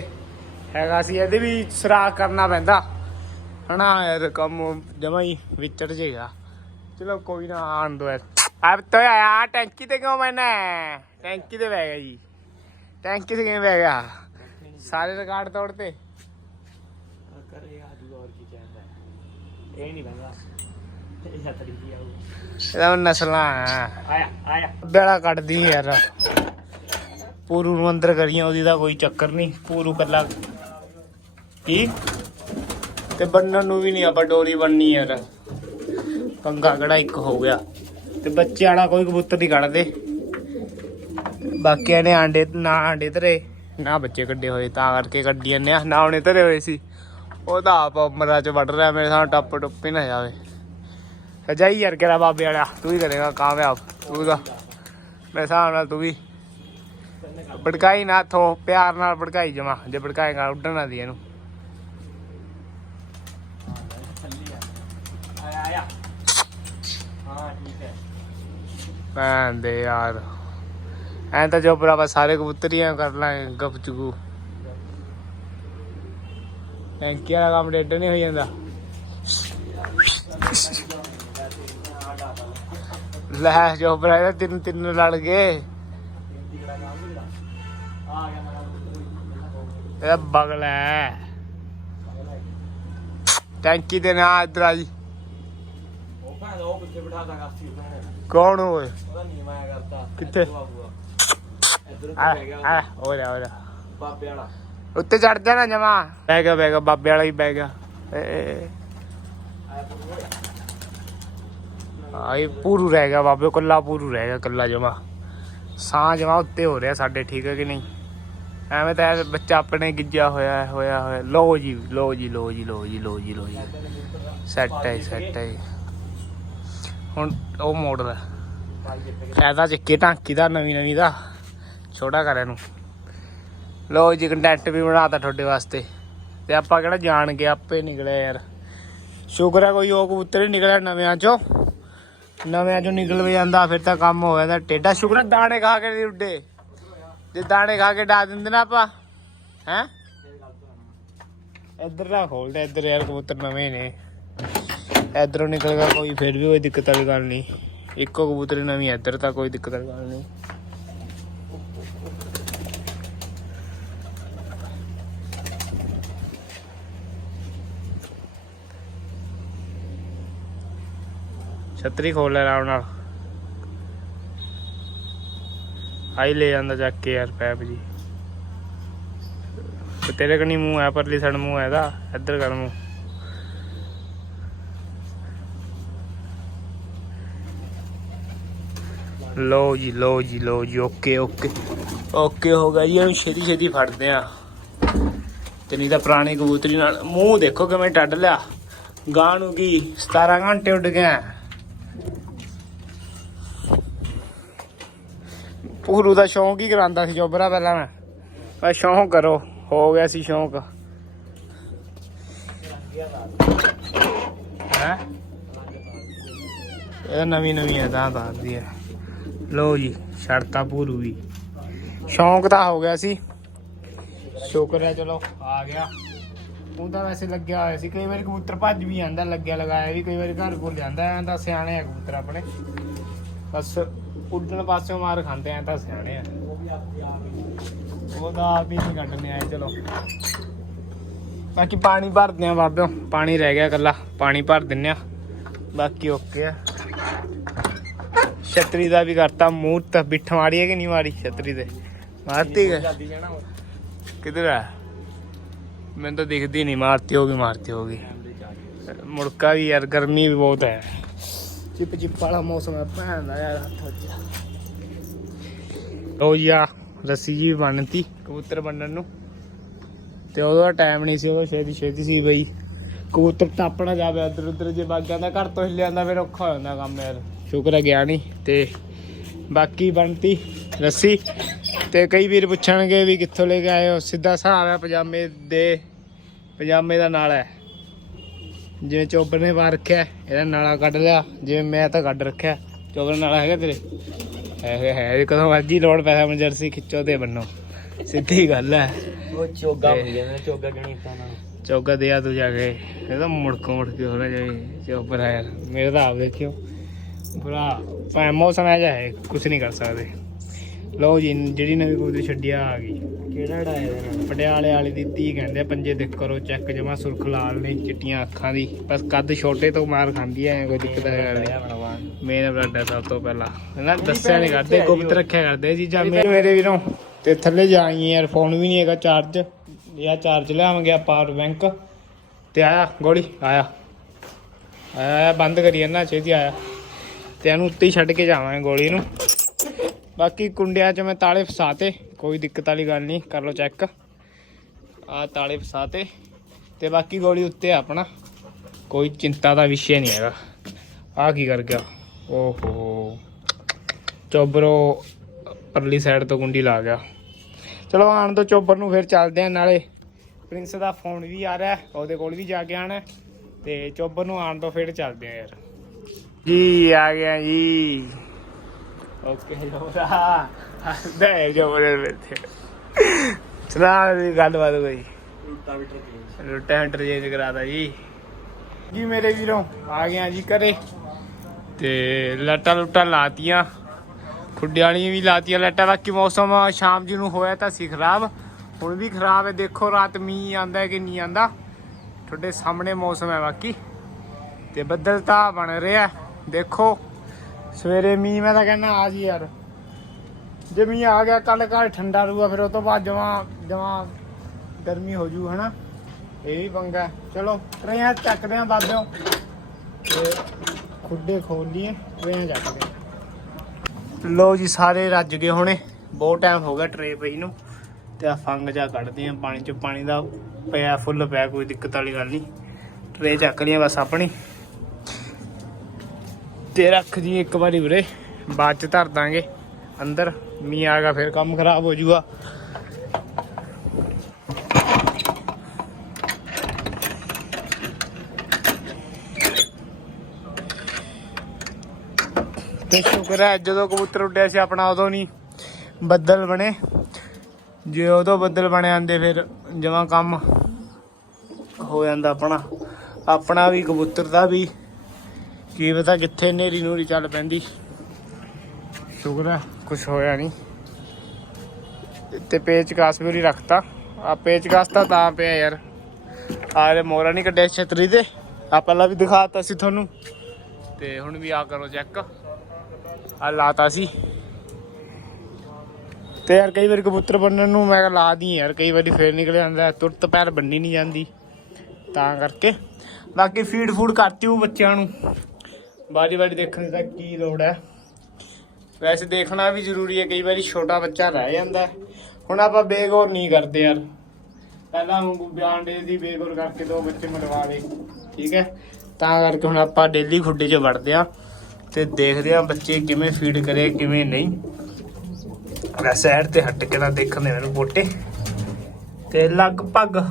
S1: ਹੈਗਾ ਸੀ ਇਹਦੇ ਵੀ ਸਰਾਖ ਕਰਨਾ ਪੈਂਦਾ। ਹਨਾ ਯਾਰ ਕੰਮ ਜਮਾ ਹੀ ਵਿਚੜ ਜੇਗਾ। ਚਲੋ ਕੋਈ ਨਾ ਆਣ ਦੋ ਅਬ ਤੋ ਆਇਆ ਟੈਂਕੀ ਤੇ ਕਿਉਂ ਮੈਨੇ? ਟੈਂਕੀ ਤੇ ਬਹਿ ਗਿਆ ਜੀ। ਟੈਂਕੀ ਤੇ ਕਿਵੇਂ ਬਹਿ ਗਿਆ? ਸਾਰੇ ਰਿਕਾਰਡ ਤੋੜਤੇ।
S2: ਕਰੇਗਾ ਜੂ ਹੋਰ ਕੀ ਚਾਹੁੰਦਾ ਹੈ। ਇਹ ਨਹੀਂ ਬੰਦਾ ਇਹ ਛਤਰੀ ਦੀ ਆਊ
S1: ਇਹਦਾ ਹੁਣ ਨਸਲਾਂ ਆ।
S2: ਆਇਆ ਆਇਆ।
S1: ਬੇੜਾ ਕੱਢਦੀ ਯਾਰ। ਪੂਰੂ ਨੂੰ ਅੰਦਰ ਕਰੀਆਂ ਉਹਦੀ ਦਾ ਕੋਈ ਚੱਕਰ ਨਹੀਂ ਪੂਰੂ ਕੱਲਾ ਕੀ? ਤੇ ਬੰਨਣ ਨੂੰ ਵੀ ਨਹੀਂ ਆਪਾਂ ਡੋਰੀ ਬੰਨੀ ਯਾਰ। ਪੰਗਾ ਕਿਹੜਾ ਇੱਕ ਹੋ ਗਿਆ। ਤੇ ਬੱਚੇ ਵਾਲਾ ਕੋਈ ਕਬੂਤਰ ਨਹੀਂ ਕੱਢਦੇ। ਬਾਕੀਆਂ ਨੇ ਆਂਡੇ, ਨਾ ਆਂਡੇ ਧਰੇ, ਨਾ ਬੱਚੇ ਕੱਢੇ ਹੋਏ, ਤਾਂ ਕਰਕੇ ਕੱਢੀ ਜਾਂਦੇ ਆ, ਨਾ ਉਹਨੇ ਧਰੇ ਹੋਏ ਸੀ। ਉਹ ਤਾਂ ਆਪ ਮਰਾ ਚ ਵੱਢ ਰਿਹਾ, ਮੇਰੇ ਸਾਹ ਟੱਪ ਟੁੱਪ ਹੀ ਨਾ ਜਾਵੇ। ਸਜਾਈ ਯਾਰ ਕਿਹੜਾ ਬਾਬੇ ਵਾਲਾ, ਤੂੰ ਹੀ ਕਰੇਗਾ ਕਾਮਯਾਬ ਤੂੰ ਦਾ ਮੇਰੇ ਹਿਸਾਬ ਨਾਲ ਤੂੰ ਵੀ। ਭੜਕਾਈ ਨਾ, ਥੋ ਪਿਆਰ ਨਾਲ ਭੜਕਾਈ ਜਮਾ, ਜੇ ਭੜਕਾਏਗਾ, ਉੱਡਣ ਨਾ ਦੀ ਇਹਨੂੰ
S2: ਥੱਲੇ ਆ ਆਇਆ ਆਇਆ ਹਾਂ ਠੀਕ ਹੈ
S1: ਭੈਣ ਦੇ ਯਾਰ। ਐਂ ਤਾਂ ਜੋ ਭਰਾਵਾ ਸਾਰੇ ਕਬੂਤਰੀਆਂ ਕਰ ਲਾਂਗੇ ਗੱਪ ਚੁਗੂ ਟੈਂਕੀ ਵਾਲਾ ਕੰਮ ਡੇਢ ਨਹੀਂ ਹੋ ਜਾਂਦਾ। ਲੈ ਜੋ ਭਰਾ ਤਿੰਨ ਤਿੰਨ ਲੜ ਗਏ।
S2: ਟਿਕੜਾ ਕੰਮ
S1: ਇਹਦਾ ਬਗਲ ਹੈ ਟੈਂਕੀ ਦੇ ਨਾਲ ਇਧਰ ਆਈ
S2: ਉਹ ਭਾਂ ਉਹ ਪਿੱਛੇ ਬਿਠਾ ਦਾਂਗਾ ਸੀ ਉਹਦਾ
S1: ਕੌਣ ਹੋਏ
S2: ਨਹੀਂ ਮੈਂ ਕਰਤਾ।
S1: ਕਿੱਥੇ?
S2: ਇਧਰ
S1: ਆ
S2: ਪੈ ਗਿਆ
S1: ਆ ਹੋ ਰਿਹਾ ਹੋ ਰਿਹਾ।
S2: ਬਾਬੇ ਵਾਲਾ।
S1: ਉੱਤੇ ਚੜ ਜਾਣਾ ਜਮਾ। ਬਹਿ ਗਿਆ ਬਹਿ ਗਿਆ ਬਾਬੇ ਵਾਲਾ ਹੀ ਬਹਿ ਗਿਆ। ਏ, ਏ,
S2: ਆਇਆ ਪੁੱਤ
S1: ਆਈ ਪੂਰੂ ਰਹਿ ਗਿਆ ਬਾਬੇ ਕੱਲਾ ਪੂਰੂ ਰਹਿ ਗਿਆ ਕੱਲਾ ਜਮਾ। ਸਾਹ ਜਮਾ ਉੱਤੇ ਹੋ ਰਿਹਾ ਸਾਡੇ ਠੀਕ ਹੈ ਕਿ ਨਹੀਂ? ਐਵੇਂ ਤਾਂ ਬੱਚਾ ਆਪਣੇ ਗਿੱਜਿਆ ਹੋਇਆ ਹੈ, ਹੋਇਆ ਹੋਇਆ। ਲੋ ਜੀ ਲੋ ਜੀ ਲੋ ਜੀ ਲੋ ਜੀ ਲੋ ਜੀ ਲੋ ਜੀ। ਸੈੱਟ ਹੈ ਸੈੱਟ ਹੈ। ਹੁਣ ਉਹ ਮੋਡਲ ਹੈ ਫਾਇਦਾ ਚੱਕੇ ਟਾਂਕੀ ਦਾ, ਨਵੀਂ ਨਵੀਂ ਦਾ। ਛੋਟਾ ਕਰ ਇਹਨੂੰ। ਲੋ ਜੀ ਕੰਟੈਂਟ ਵੀ ਬਣਾਤਾ ਤੁਹਾਡੇ ਵਾਸਤੇ। ਤੇ ਆਪਾਂ ਕਿਹੜਾ ਜਾਣ ਕੇ ਆਪੇ ਨਿਕਲਿਆ ਯਾਰ। ਸ਼ੁਕਰ ਹੈ ਕੋਈ ਉਹ ਕਬੂਤਰ ਹੀ ਨਿਕਲਿਆ ਨਵਿਆਂ ਚੋਂ। ਨਵਿਆਂ ਚੋਂ ਨਿਕਲ ਵੀ ਜਾਂਦਾ, ਫਿਰ ਤਾਂ ਕੰਮ ਹੋ ਜਾਂਦਾ। ਟੇਡਾ ਸ਼ੁਕਰ ਹੈ ਦਾਣੇ ਖਾ ਕੇ ਨਹੀਂ ਉੱਡੇ। ਜੇ ਦਾਣੇ ਖਾ ਕੇ ਡਾ ਦਿੰਦੇ ਨਾ ਆਪਾਂ, ਹੈ? ਇੱਧਰ ਨਾ ਖੋਲਦਾ ਇੱਧਰ ਯਾਰ ਕਬੂਤਰ ਨਵੇਂ ਨੇ। ਇੱਧਰੋਂ ਨਿਕਲ ਗਿਆ ਕੋਈ ਫਿਰ ਵੀ ਕੋਈ ਦਿੱਕਤ ਵਾਲੀ ਗੱਲ ਨਹੀਂ। ਇੱਕੋ ਕਬੂਤਰ ਨਵੀਂ ਹੈ, ਇੱਧਰ ਤਾਂ ਕੋਈ ਦਿੱਕਤ ਵਾਲੀ ਗੱਲ ਨਹੀਂ। ਛਤਰੀ ਖੋਲ ਲੈ ਆਰਾਮ ਨਾਲ। ਆਈ ਲੈ ਜਾਂਦਾ ਚੱਕ ਕੇ ਯਾਰ ਪੈਪ ਜੀ। ਤੇਰੇ ਕਨੀ ਮੂੰਹ ਹੈ ਪਰਲੀ ਸੜ ਮੂੰਹ ਹੈ ਇਹਦਾ ਇੱਧਰ ਕਰ ਮੂੰਹ। ਲੋ ਜੀ ਲੋ ਜੀ ਲੋ ਜੀ, ਓਕੇ ਓਕੇ। ਓਕੇ, ਹੋ ਗਿਆ ਜੀ, ਇਹਨੂੰ ਛੇਤੀ ਛੇਤੀ ਫੜਦੇ ਆ। ਤੇ ਨਹੀਂ ਤਾਂ ਪੁਰਾਣੀ ਕਬੂਤਰੀ ਨਾਲ ਮੂੰਹ ਦੇਖੋ ਕਿਵੇਂ ਟੱਡ ਲਿਆ। ਗਾਂ ਨੂੰ ਕੀ 17 ਘੰਟੇ ਉੱਡ ਗਿਆ ਪੂਰੂ ਦਾ ਸ਼ੌਂਕ ਹੀ ਕਰਾਂਦਾ ਸੀ ਜੋਬਰਾ ਪਹਿਲਾਂ ਮੈਂ। ਪਰ ਸ਼ੌਂਕ ਕਰੋ, ਹੋ ਗਿਆ ਸੀ ਸ਼ੌਂਕ। ਹੈ? ਇਹ ਨਵੀਂ ਨਵੀਂ ਹੈ, ਤਾਂ ਦੱਸਦੀ ਹੈ। ਲੋ ਜੀ ਛੜਤਾ ਪੂਰੂ ਵੀ। ਸ਼ੌਂਕ ਤਾਂ ਹੋ ਗਿਆ ਸੀ। ਸ਼ੁਕਰ ਹੈ, ਚਲੋ, ਆ ਗਿਆ। ਉਹ ਤਾਂ ਵੈਸੇ ਲੱਗਿਆ ਹੋਇਆ ਸੀ, ਕਈ ਵਾਰੀ ਕਬੂਤਰ ਭੱਜ ਵੀ ਜਾਂਦਾ, ਲੱਗਿਆ ਲਗਾਇਆ ਵੀ, ਕਈ ਵਾਰੀ ਘਰ ਕੋਲ ਜਾਂਦਾ, ਐਂ ਤਾਂ ਸਿਆਣੇ ਆ ਕਬੂਤਰ ਆਪਣੇ। ਬਸ ਉੱਡਣ ਪਾਸਿਓਂ ਮਾਰ ਖਾਂਦੇ, ਐਂ ਤਾਂ ਸਿਆਣੇ ਆ। ਉਹ ਤਾਂ ਆਪ ਹੀ ਨਹੀਂ ਕੱਢਨੇ ਆਏ, ਚਲੋ। ਬਾਕੀ ਪਾਣੀ ਭਰਦੇ ਆ ਬਾਬਿਓ, ਪਾਣੀ ਰਹਿ ਗਿਆ ਕੱਲਾ ਪਾਣੀ ਭਰ ਦਿੰਨੇ ਆ। ਬਾਕੀ ਓਕੇ ਆ। ਛਤਰੀ ਦਾ ਵੀ ਕਰਤਾ ਮੂੰਹ ਤਾਂ ਬਿੱਠ ਮਾਰੀ ਹੈ ਕਿ ਨਹੀਂ ਮਾਰੀ ਛਤਰੀ ਦੇ ਮਾਰਤੀ ਹੈ?
S2: ਉਹ
S1: ਕਿਧਰ ਹੈ ਮੈਨੂੰ ਤਾਂ ਦਿਖਦੀ ਨਹੀਂ ਮਾਰਤੀ ਹੋਗੀ ਮਾਰਤੀ ਹੋਗੀ ਮੁੜਕਾ ਵੀ ਯਾਰ ਗਰਮੀ ਵੀ ਬਹੁਤ ਹੈ। ਚਿਪ ਚਿਪ ਵਾਲਾ ਮੌਸਮ ਹੈ ਭੈਣ ਦਾ ਯਾਰ ਹੱਥ ਵਿੱਚ। ਲੋ ਆ ਰੱਸੀ ਜੀ ਬਣਤੀ ਕਬੂਤਰ ਬੰਨਣ ਨੂੰ। ਤੇ ਉਹਦਾ ਟਾਈਮ ਨਹੀਂ ਸੀ ਉਦੋਂ ਛੇਤੀ ਛੇਤੀ ਸੀ ਬਈ। ਕਬੂਤਰ ਟਾਪਣਾ ਜਾਵੇ ਇੱਧਰ ਉੱਧਰ ਜੇ ਵੱਜ ਜਾਂਦਾ ਘਰ ਤੋਂ ਹਿੱਲ ਜਾਂਦਾ ਫਿਰ ਔਖਾ ਹੋ ਜਾਂਦਾ ਕੰਮ ਯਾਰ। ਸ਼ੁਕਰ ਹੈ ਗਿਆ ਨਹੀਂ ਤੇ ਬਾਕੀ ਬਣਤੀ ਰੱਸੀ ਤੇ ਕਈ ਵੀਰ ਪੁੱਛਣਗੇ ਵੀ ਕਿੱਥੋਂ ਲੈ ਕੇ ਆਏ ਹੋ। ਸਿੱਧਾ ਹਿਸਾਬ ਹੈ ਪਜਾਮੇ ਦੇ ਪਜਾਮੇ ਦਾ ਨਾਲ ਹੈ। ਜਿਵੇਂ ਚੋਬਰ ਨੇ ਪਾ ਰੱਖਿਆ ਇਹਦਾ ਨਾਲਾ ਕੱਢ ਲਿਆ। ਜਿਵੇਂ ਮੈਂ ਤਾਂ ਕੱਢ ਰੱਖਿਆ। ਚੋਬਰ ਨਾਲਾ ਹੈਗਾ ਤੇਰੇ? ਹੈ ਹੈ ਕਦੋਂ ਮਰਜ਼ੀ ਲੋੜ ਪੈਸਾ ਐਮਰਜੈਂਸੀ ਖਿੱਚੋ ਤੇ ਬੰਨੋ। ਸਿੱਧੀ ਗੱਲ ਹੈ।
S2: ਉਹ ਚੋਗਾ ਹੋ ਗਿਆ ਚੋਗਾ ਕਿਹਨੇ ਦਿੱਤਾ ਉਹਨਾਂ ਨੂੰ।
S1: ਚੌਗਾ ਦਿਆ ਤੂੰ ਜਾ ਕੇ। ਇਹ ਤਾਂ ਮੁੜਕੋ ਮੁੜ ਕੇ ਹੋਣਾ ਜਾਈ ਚੋਬਰ ਆ ਯਾਰ ਮੇਰੇ ਤਾਂ ਆਪ ਦੇਖਿਓ। ਬੁਰਾ ਭਾਵੇਂ ਮੌਸਮ ਹੈ ਜਾਏ ਕੁਝ ਨਹੀਂ ਕਰ ਸਕਦੇ। ਲਓ ਜੀ ਜਿਹੜੀ ਨਵੀਂ ਕਬੂਤਰੀ ਛੱਡੀ ਆ ਆ ਗਈ।
S2: ਕਿਹੜਾ ਡਾਇਆ ਇਹਦੇ ਨਾਲ
S1: ਪਟਿਆਲੇ ਵਾਲੀ ਦੀ ਧੀ ਕਹਿੰਦੇ ਆ, ਪੰਜੇ ਦੇਖ ਕਰੋ ਚੈੱਕ ਜਮਾ ਸੁਰਖ ਲਾਲ ਨੇ ਚਿੱਟੀਆਂ ਅੱਖਾਂ ਦੀ। ਬਸ ਕੱਦ ਛੋਟੇ ਤੋਂ ਮਾਰ ਖਾਂਦੀ ਐ ਕੋਈ ਦਿੱਕਤ ਹੈ ਗੱਲ ਮੇਨ ਬਲੱਡ ਹੈ ਸਭ ਤੋਂ ਪਹਿਲਾਂ। ਨਾ ਦੱਸਿਆ ਨਹੀਂ ਕਰਦੇ ਗੁਪਤ ਰੱਖਿਆ ਕਰਦੇ ਇਹ ਚੀਜ਼ਾਂ। ਮੇਰੇ ਮੇਰੇ ਵੀਰੋਂ ਤੇ ਥੱਲੇ ਜਾਈਏ ਯਾਰ ਫੋਨ ਵੀ ਨਹੀਂ ਹੈਗਾ ਚਾਰਜ ਜਾਂ ਚਾਰਜ ਲਿਆਵਾਂਗੇ ਪਾਵਰ ਬੈਂਕ ਤੇ ਆਇਆ ਗੋਲੀ ਆਇਆ। ਆਇਆ ਆਇਆ, ਬੰਦ ਕਰੀਏ ਨਾ ਛੇਤੀ ਆਇਆ। ਤੇ ਇਹਨੂੰ ਉੱਤੇ ਹੀ ਛੱਡ ਕੇ ਜਾਵਾਂਗੇ ਗੋਲੀ ਨੂੰ। ਬਾਕੀ ਕੁੰਡਿਆਂ 'ਚ ਮੈਂ ਤਾਲੇ ਫਸਾਤੇ, ਕੋਈ ਦਿੱਕਤ ਵਾਲੀ ਗੱਲ ਨਹੀਂ, ਕਰ ਲਓ ਚੈੱਕ ਆ ਤਾਲੇ ਫਸਾਤੇ, ਤੇ ਬਾਕੀ ਗੋਲੀ ਉੱਤੇ ਆਪਣਾ। ਕੋਈ ਚਿੰਤਾ ਦਾ ਵਿਸ਼ੇ ਨਹੀਂ ਹੈਗਾ। ਆ ਕੀ ਕਰ ਗਿਆ? ਓਹੋ। ਚੋਬਰੋ ਪਰਲੀ ਸਾਈਡ ਤੋਂ ਗੁੰਡੀ ਲਾ ਗਿਆ। ਚਲੋ ਆਣ ਤੋਂ ਚੋਬਰ ਨੂੰ, ਫਿਰ ਚੱਲਦੇ ਆ ਨਾਲੇ। ਪ੍ਰਿੰਸ ਦਾ ਫੋਨ ਵੀ ਆ ਰਿਹਾ, ਉਹਦੇ ਕੋਲ ਵੀ ਜਾ ਕੇ ਆਣਾ ਤੇ ਚੋਬਰ ਨੂੰ ਆਣ ਤੋਂ ਫਿਰ ਚੱਲਦੇ ਆ ਯਾਰ। ਜੀ ਆ ਗਿਆ ਜੀ? ਓਕੇ ਜੋਰਾ ਦੇ ਜੋਬਰ ਬੈਠੇ। ਚਲਾ ਦੀ ਗੱਲਬਾਤ ਕੋਈ? ਲੁੱਟਾ ਹੰਟਰ ਜੇ ਕਰਾਦਾ ਜੀ। ਜੀ ਮੇਰੇ ਵੀਰੋਂ ਆ ਗਿਆ ਜੀ ਘਰੇ। ਤੇ ਲੱਟਾਂ ਲੁੱਟਾਂ ਲਾਤੀਆਂ। ਖੁੱਡੇ ਵਾਲੀਆਂ ਵੀ ਲਾਤੀਆਂ ਲੱਟਾਂ। ਬਾਕੀ ਮੌਸਮ ਸ਼ਾਮ ਜੀ ਨੂੰ ਹੋਇਆ ਤਾਂ ਸੀ ਖਰਾਬ। ਹੁਣ ਵੀ ਖਰਾਬ ਹੈ। ਦੇਖੋ ਰਾਤ ਮੀਂਹ ਆਂਦਾ ਹੈ ਕਿ ਨਹੀਂ ਆਂਦਾ ਤੁਹਾਡੇ ਸਾਹਮਣੇ ਮੌਸਮ ਹੈ ਬਾਕੀ। ਤੇ ਬੱਦਲ ਤਾਂ ਬਣ ਰਿਹਾ ਦੇਖੋ, ਸਵੇਰੇ ਮੀਂਹ, ਮੈਂ ਤਾਂ ਕਹਿੰਦਾ ਆ ਜੀ ਯਾਰ। ਜੇ ਮੀਂਹ ਆ ਗਿਆ ਕੱਲ ਕੱਲ ਠੰਡਾ ਰਹੂਗਾ, ਫਿਰ ਉਹ ਤੋਂ ਬਾਅਦ ਜਮਾ ਜਮਾ ਗਰਮੀ ਹੋ ਜੂ, ਹਨਾ? ਇਹ ਵੀ ਪੰਗਾ ਚਲੋ, ਟਰੇਆਂ ਚੱਕਦੇ ਆਂ ਬਾਬਿਓ। ਤੇ ਖੁੱਡੇ ਖੋਲ ਲਈਏ, ਟਰੇਆਂ ਚੱਕਦੇ ਆਂ। ਲੋ ਜੀ, ਸਾਰੇ ਰੱਜ ਗਏ ਹੋਣੇ। ਬਹੁਤ ਟਾਈਮ ਹੋ ਗਿਆ ਟਰੇ ਪਈ ਨੂੰ। ਤੇ ਆ ਫੰਗ ਜਾ ਕੱਢਦੇ ਆਂ ਪਾਣੀ ਚ। ਪਾਣੀ ਦਾ ਪਿਆ, ਫੁੱਲ ਪਿਆ, ਕੋਈ ਦਿੱਕਤ ਵਾਲੀ ਗੱਲ ਨਹੀਂ। ਟਰੇ ਚੱਕ ਲਈਆਂ ਬਸ ਆਪਣੀ। ਤੇ ਰੱਖ ਜੀ ਇੱਕ ਵਾਰੀ ਉਰੇ। ਬਾਅਦ ਚ ਧਰ ਦਾਂਗੇ। ਅੰਦਰ ਮੀਂਹ ਆਗਾ ਫਿਰ ਕੰਮ ਖਰਾਬ ਹੋ ਜੂਗਾ ਤੇ ਸ਼ੁਕਰ ਹੈ ਜਦੋਂ ਕਬੂਤਰ ਉੱਡਿਆ ਸੀ ਆਪਣਾ, ਉਦੋਂ ਨਹੀਂ ਬੱਦਲ ਬਣੇ। ਜੇ ਉਦੋਂ ਬੱਦਲ ਬਣੇ ਆਂਦੇ, ਫਿਰ ਜਮਾ ਕੰਮ ਹੋ ਜਾਂਦਾ ਆਪਣਾ। ਆਪਣਾ ਵੀ ਕਬੂਤਰ ਦਾ ਵੀ ਕੀ ਪਤਾ ਕਿੱਥੇ ਨੇਰੀ ਨੂਰੀ ਚੱਲ ਪੈਂਦੀ। ਸ਼ੁਕਰ ਹੈ ਕੁਝ ਹੋਇਆ ਨਹੀਂ ਤੇ ਪੇਚਕਾਸ ਵੀ ਉਰੀ ਰੱਖਤਾ। ਆ ਪੇਚਕਾਸ ਤਾਂ ਤਾਂ ਪਿਆ ਯਾਰ। ਆਰੇ ਮੋਰਾ ਨਹੀਂ ਕੱਢਿਆ ਛਤਰੀ ਤੇ ਆ ਪਹਿਲਾਂ ਵੀ ਦਿਖਾਤਾ ਸੀ ਤੁਹਾਨੂੰ। ਤੇ ਹੁਣ ਵੀ ਆ ਕਰੋ ਚੈੱਕ ਆ ਲਾਤਾ ਸੀ। ਤੇ ਯਾਰ ਕਈ ਵਾਰੀ ਕਬੂਤਰ ਬੰਨਣ ਨੂੰ ਮੈਂ ਕਿਹਾ ਲਾ ਦੀ ਯਾਰ, ਕਈ ਵਾਰੀ ਫੇਰ ਨਿਕਲ ਜਾਂਦਾ, ਤੁਰਤ ਪੈਰ ਬੰਨੀ ਨਹੀਂ ਜਾਂਦੀ। ਤਾਂ ਕਰਕੇ। ਬਾਕੀ ਫੀਡ ਫੂਡ ਕਰਤੀ ਉਹ ਬੱਚਿਆਂ ਨੂੰ। ਵਾਰੀ ਵਾਰੀ ਦੇਖਣ ਦਾ ਕੀ ਲੋੜ ਹੈ? ਵੈਸੇ ਦੇਖਣਾ ਵੀ ਜ਼ਰੂਰੀ ਹੈ, ਕਈ ਵਾਰੀ ਛੋਟਾ ਬੱਚਾ ਰਹਿ ਜਾਂਦਾ ਹੁਣ ਆਪਾਂ ਬੇਗੌਰ ਨਹੀਂ ਕਰਦੇ ਯਾਰ। ਪਹਿਲਾਂ ਵਾਂਗੂ ਬਿਆਨ ਡੇ ਦੀ ਬੇਗੌਰ ਕਰਕੇ ਦੋ ਬੱਚੇ ਮਰਵਾ ਦੇ, ਠੀਕ ਹੈ? ਤਾਂ ਕਰਕੇ ਹੁਣ ਆਪਾਂ ਡੇਲੀ ਖੁੱਡੇ 'ਚ ਵੜਦੇ ਆ ਤੇ ਦੇਖਦੇ ਆ ਬੱਚੇ ਕਿਵੇਂ ਫੀਡ ਕਰੇ, ਕਿਵੇਂ ਨਹੀਂ। ਵੈਸੇ ਐਡ ਤੇ ਹਟ ਕੇ ਨਾ ਦੇਖਣ ਦੇ ਮੈਨੂੰ ਬੋਟੇ ਤੇ ਲਗਭਗ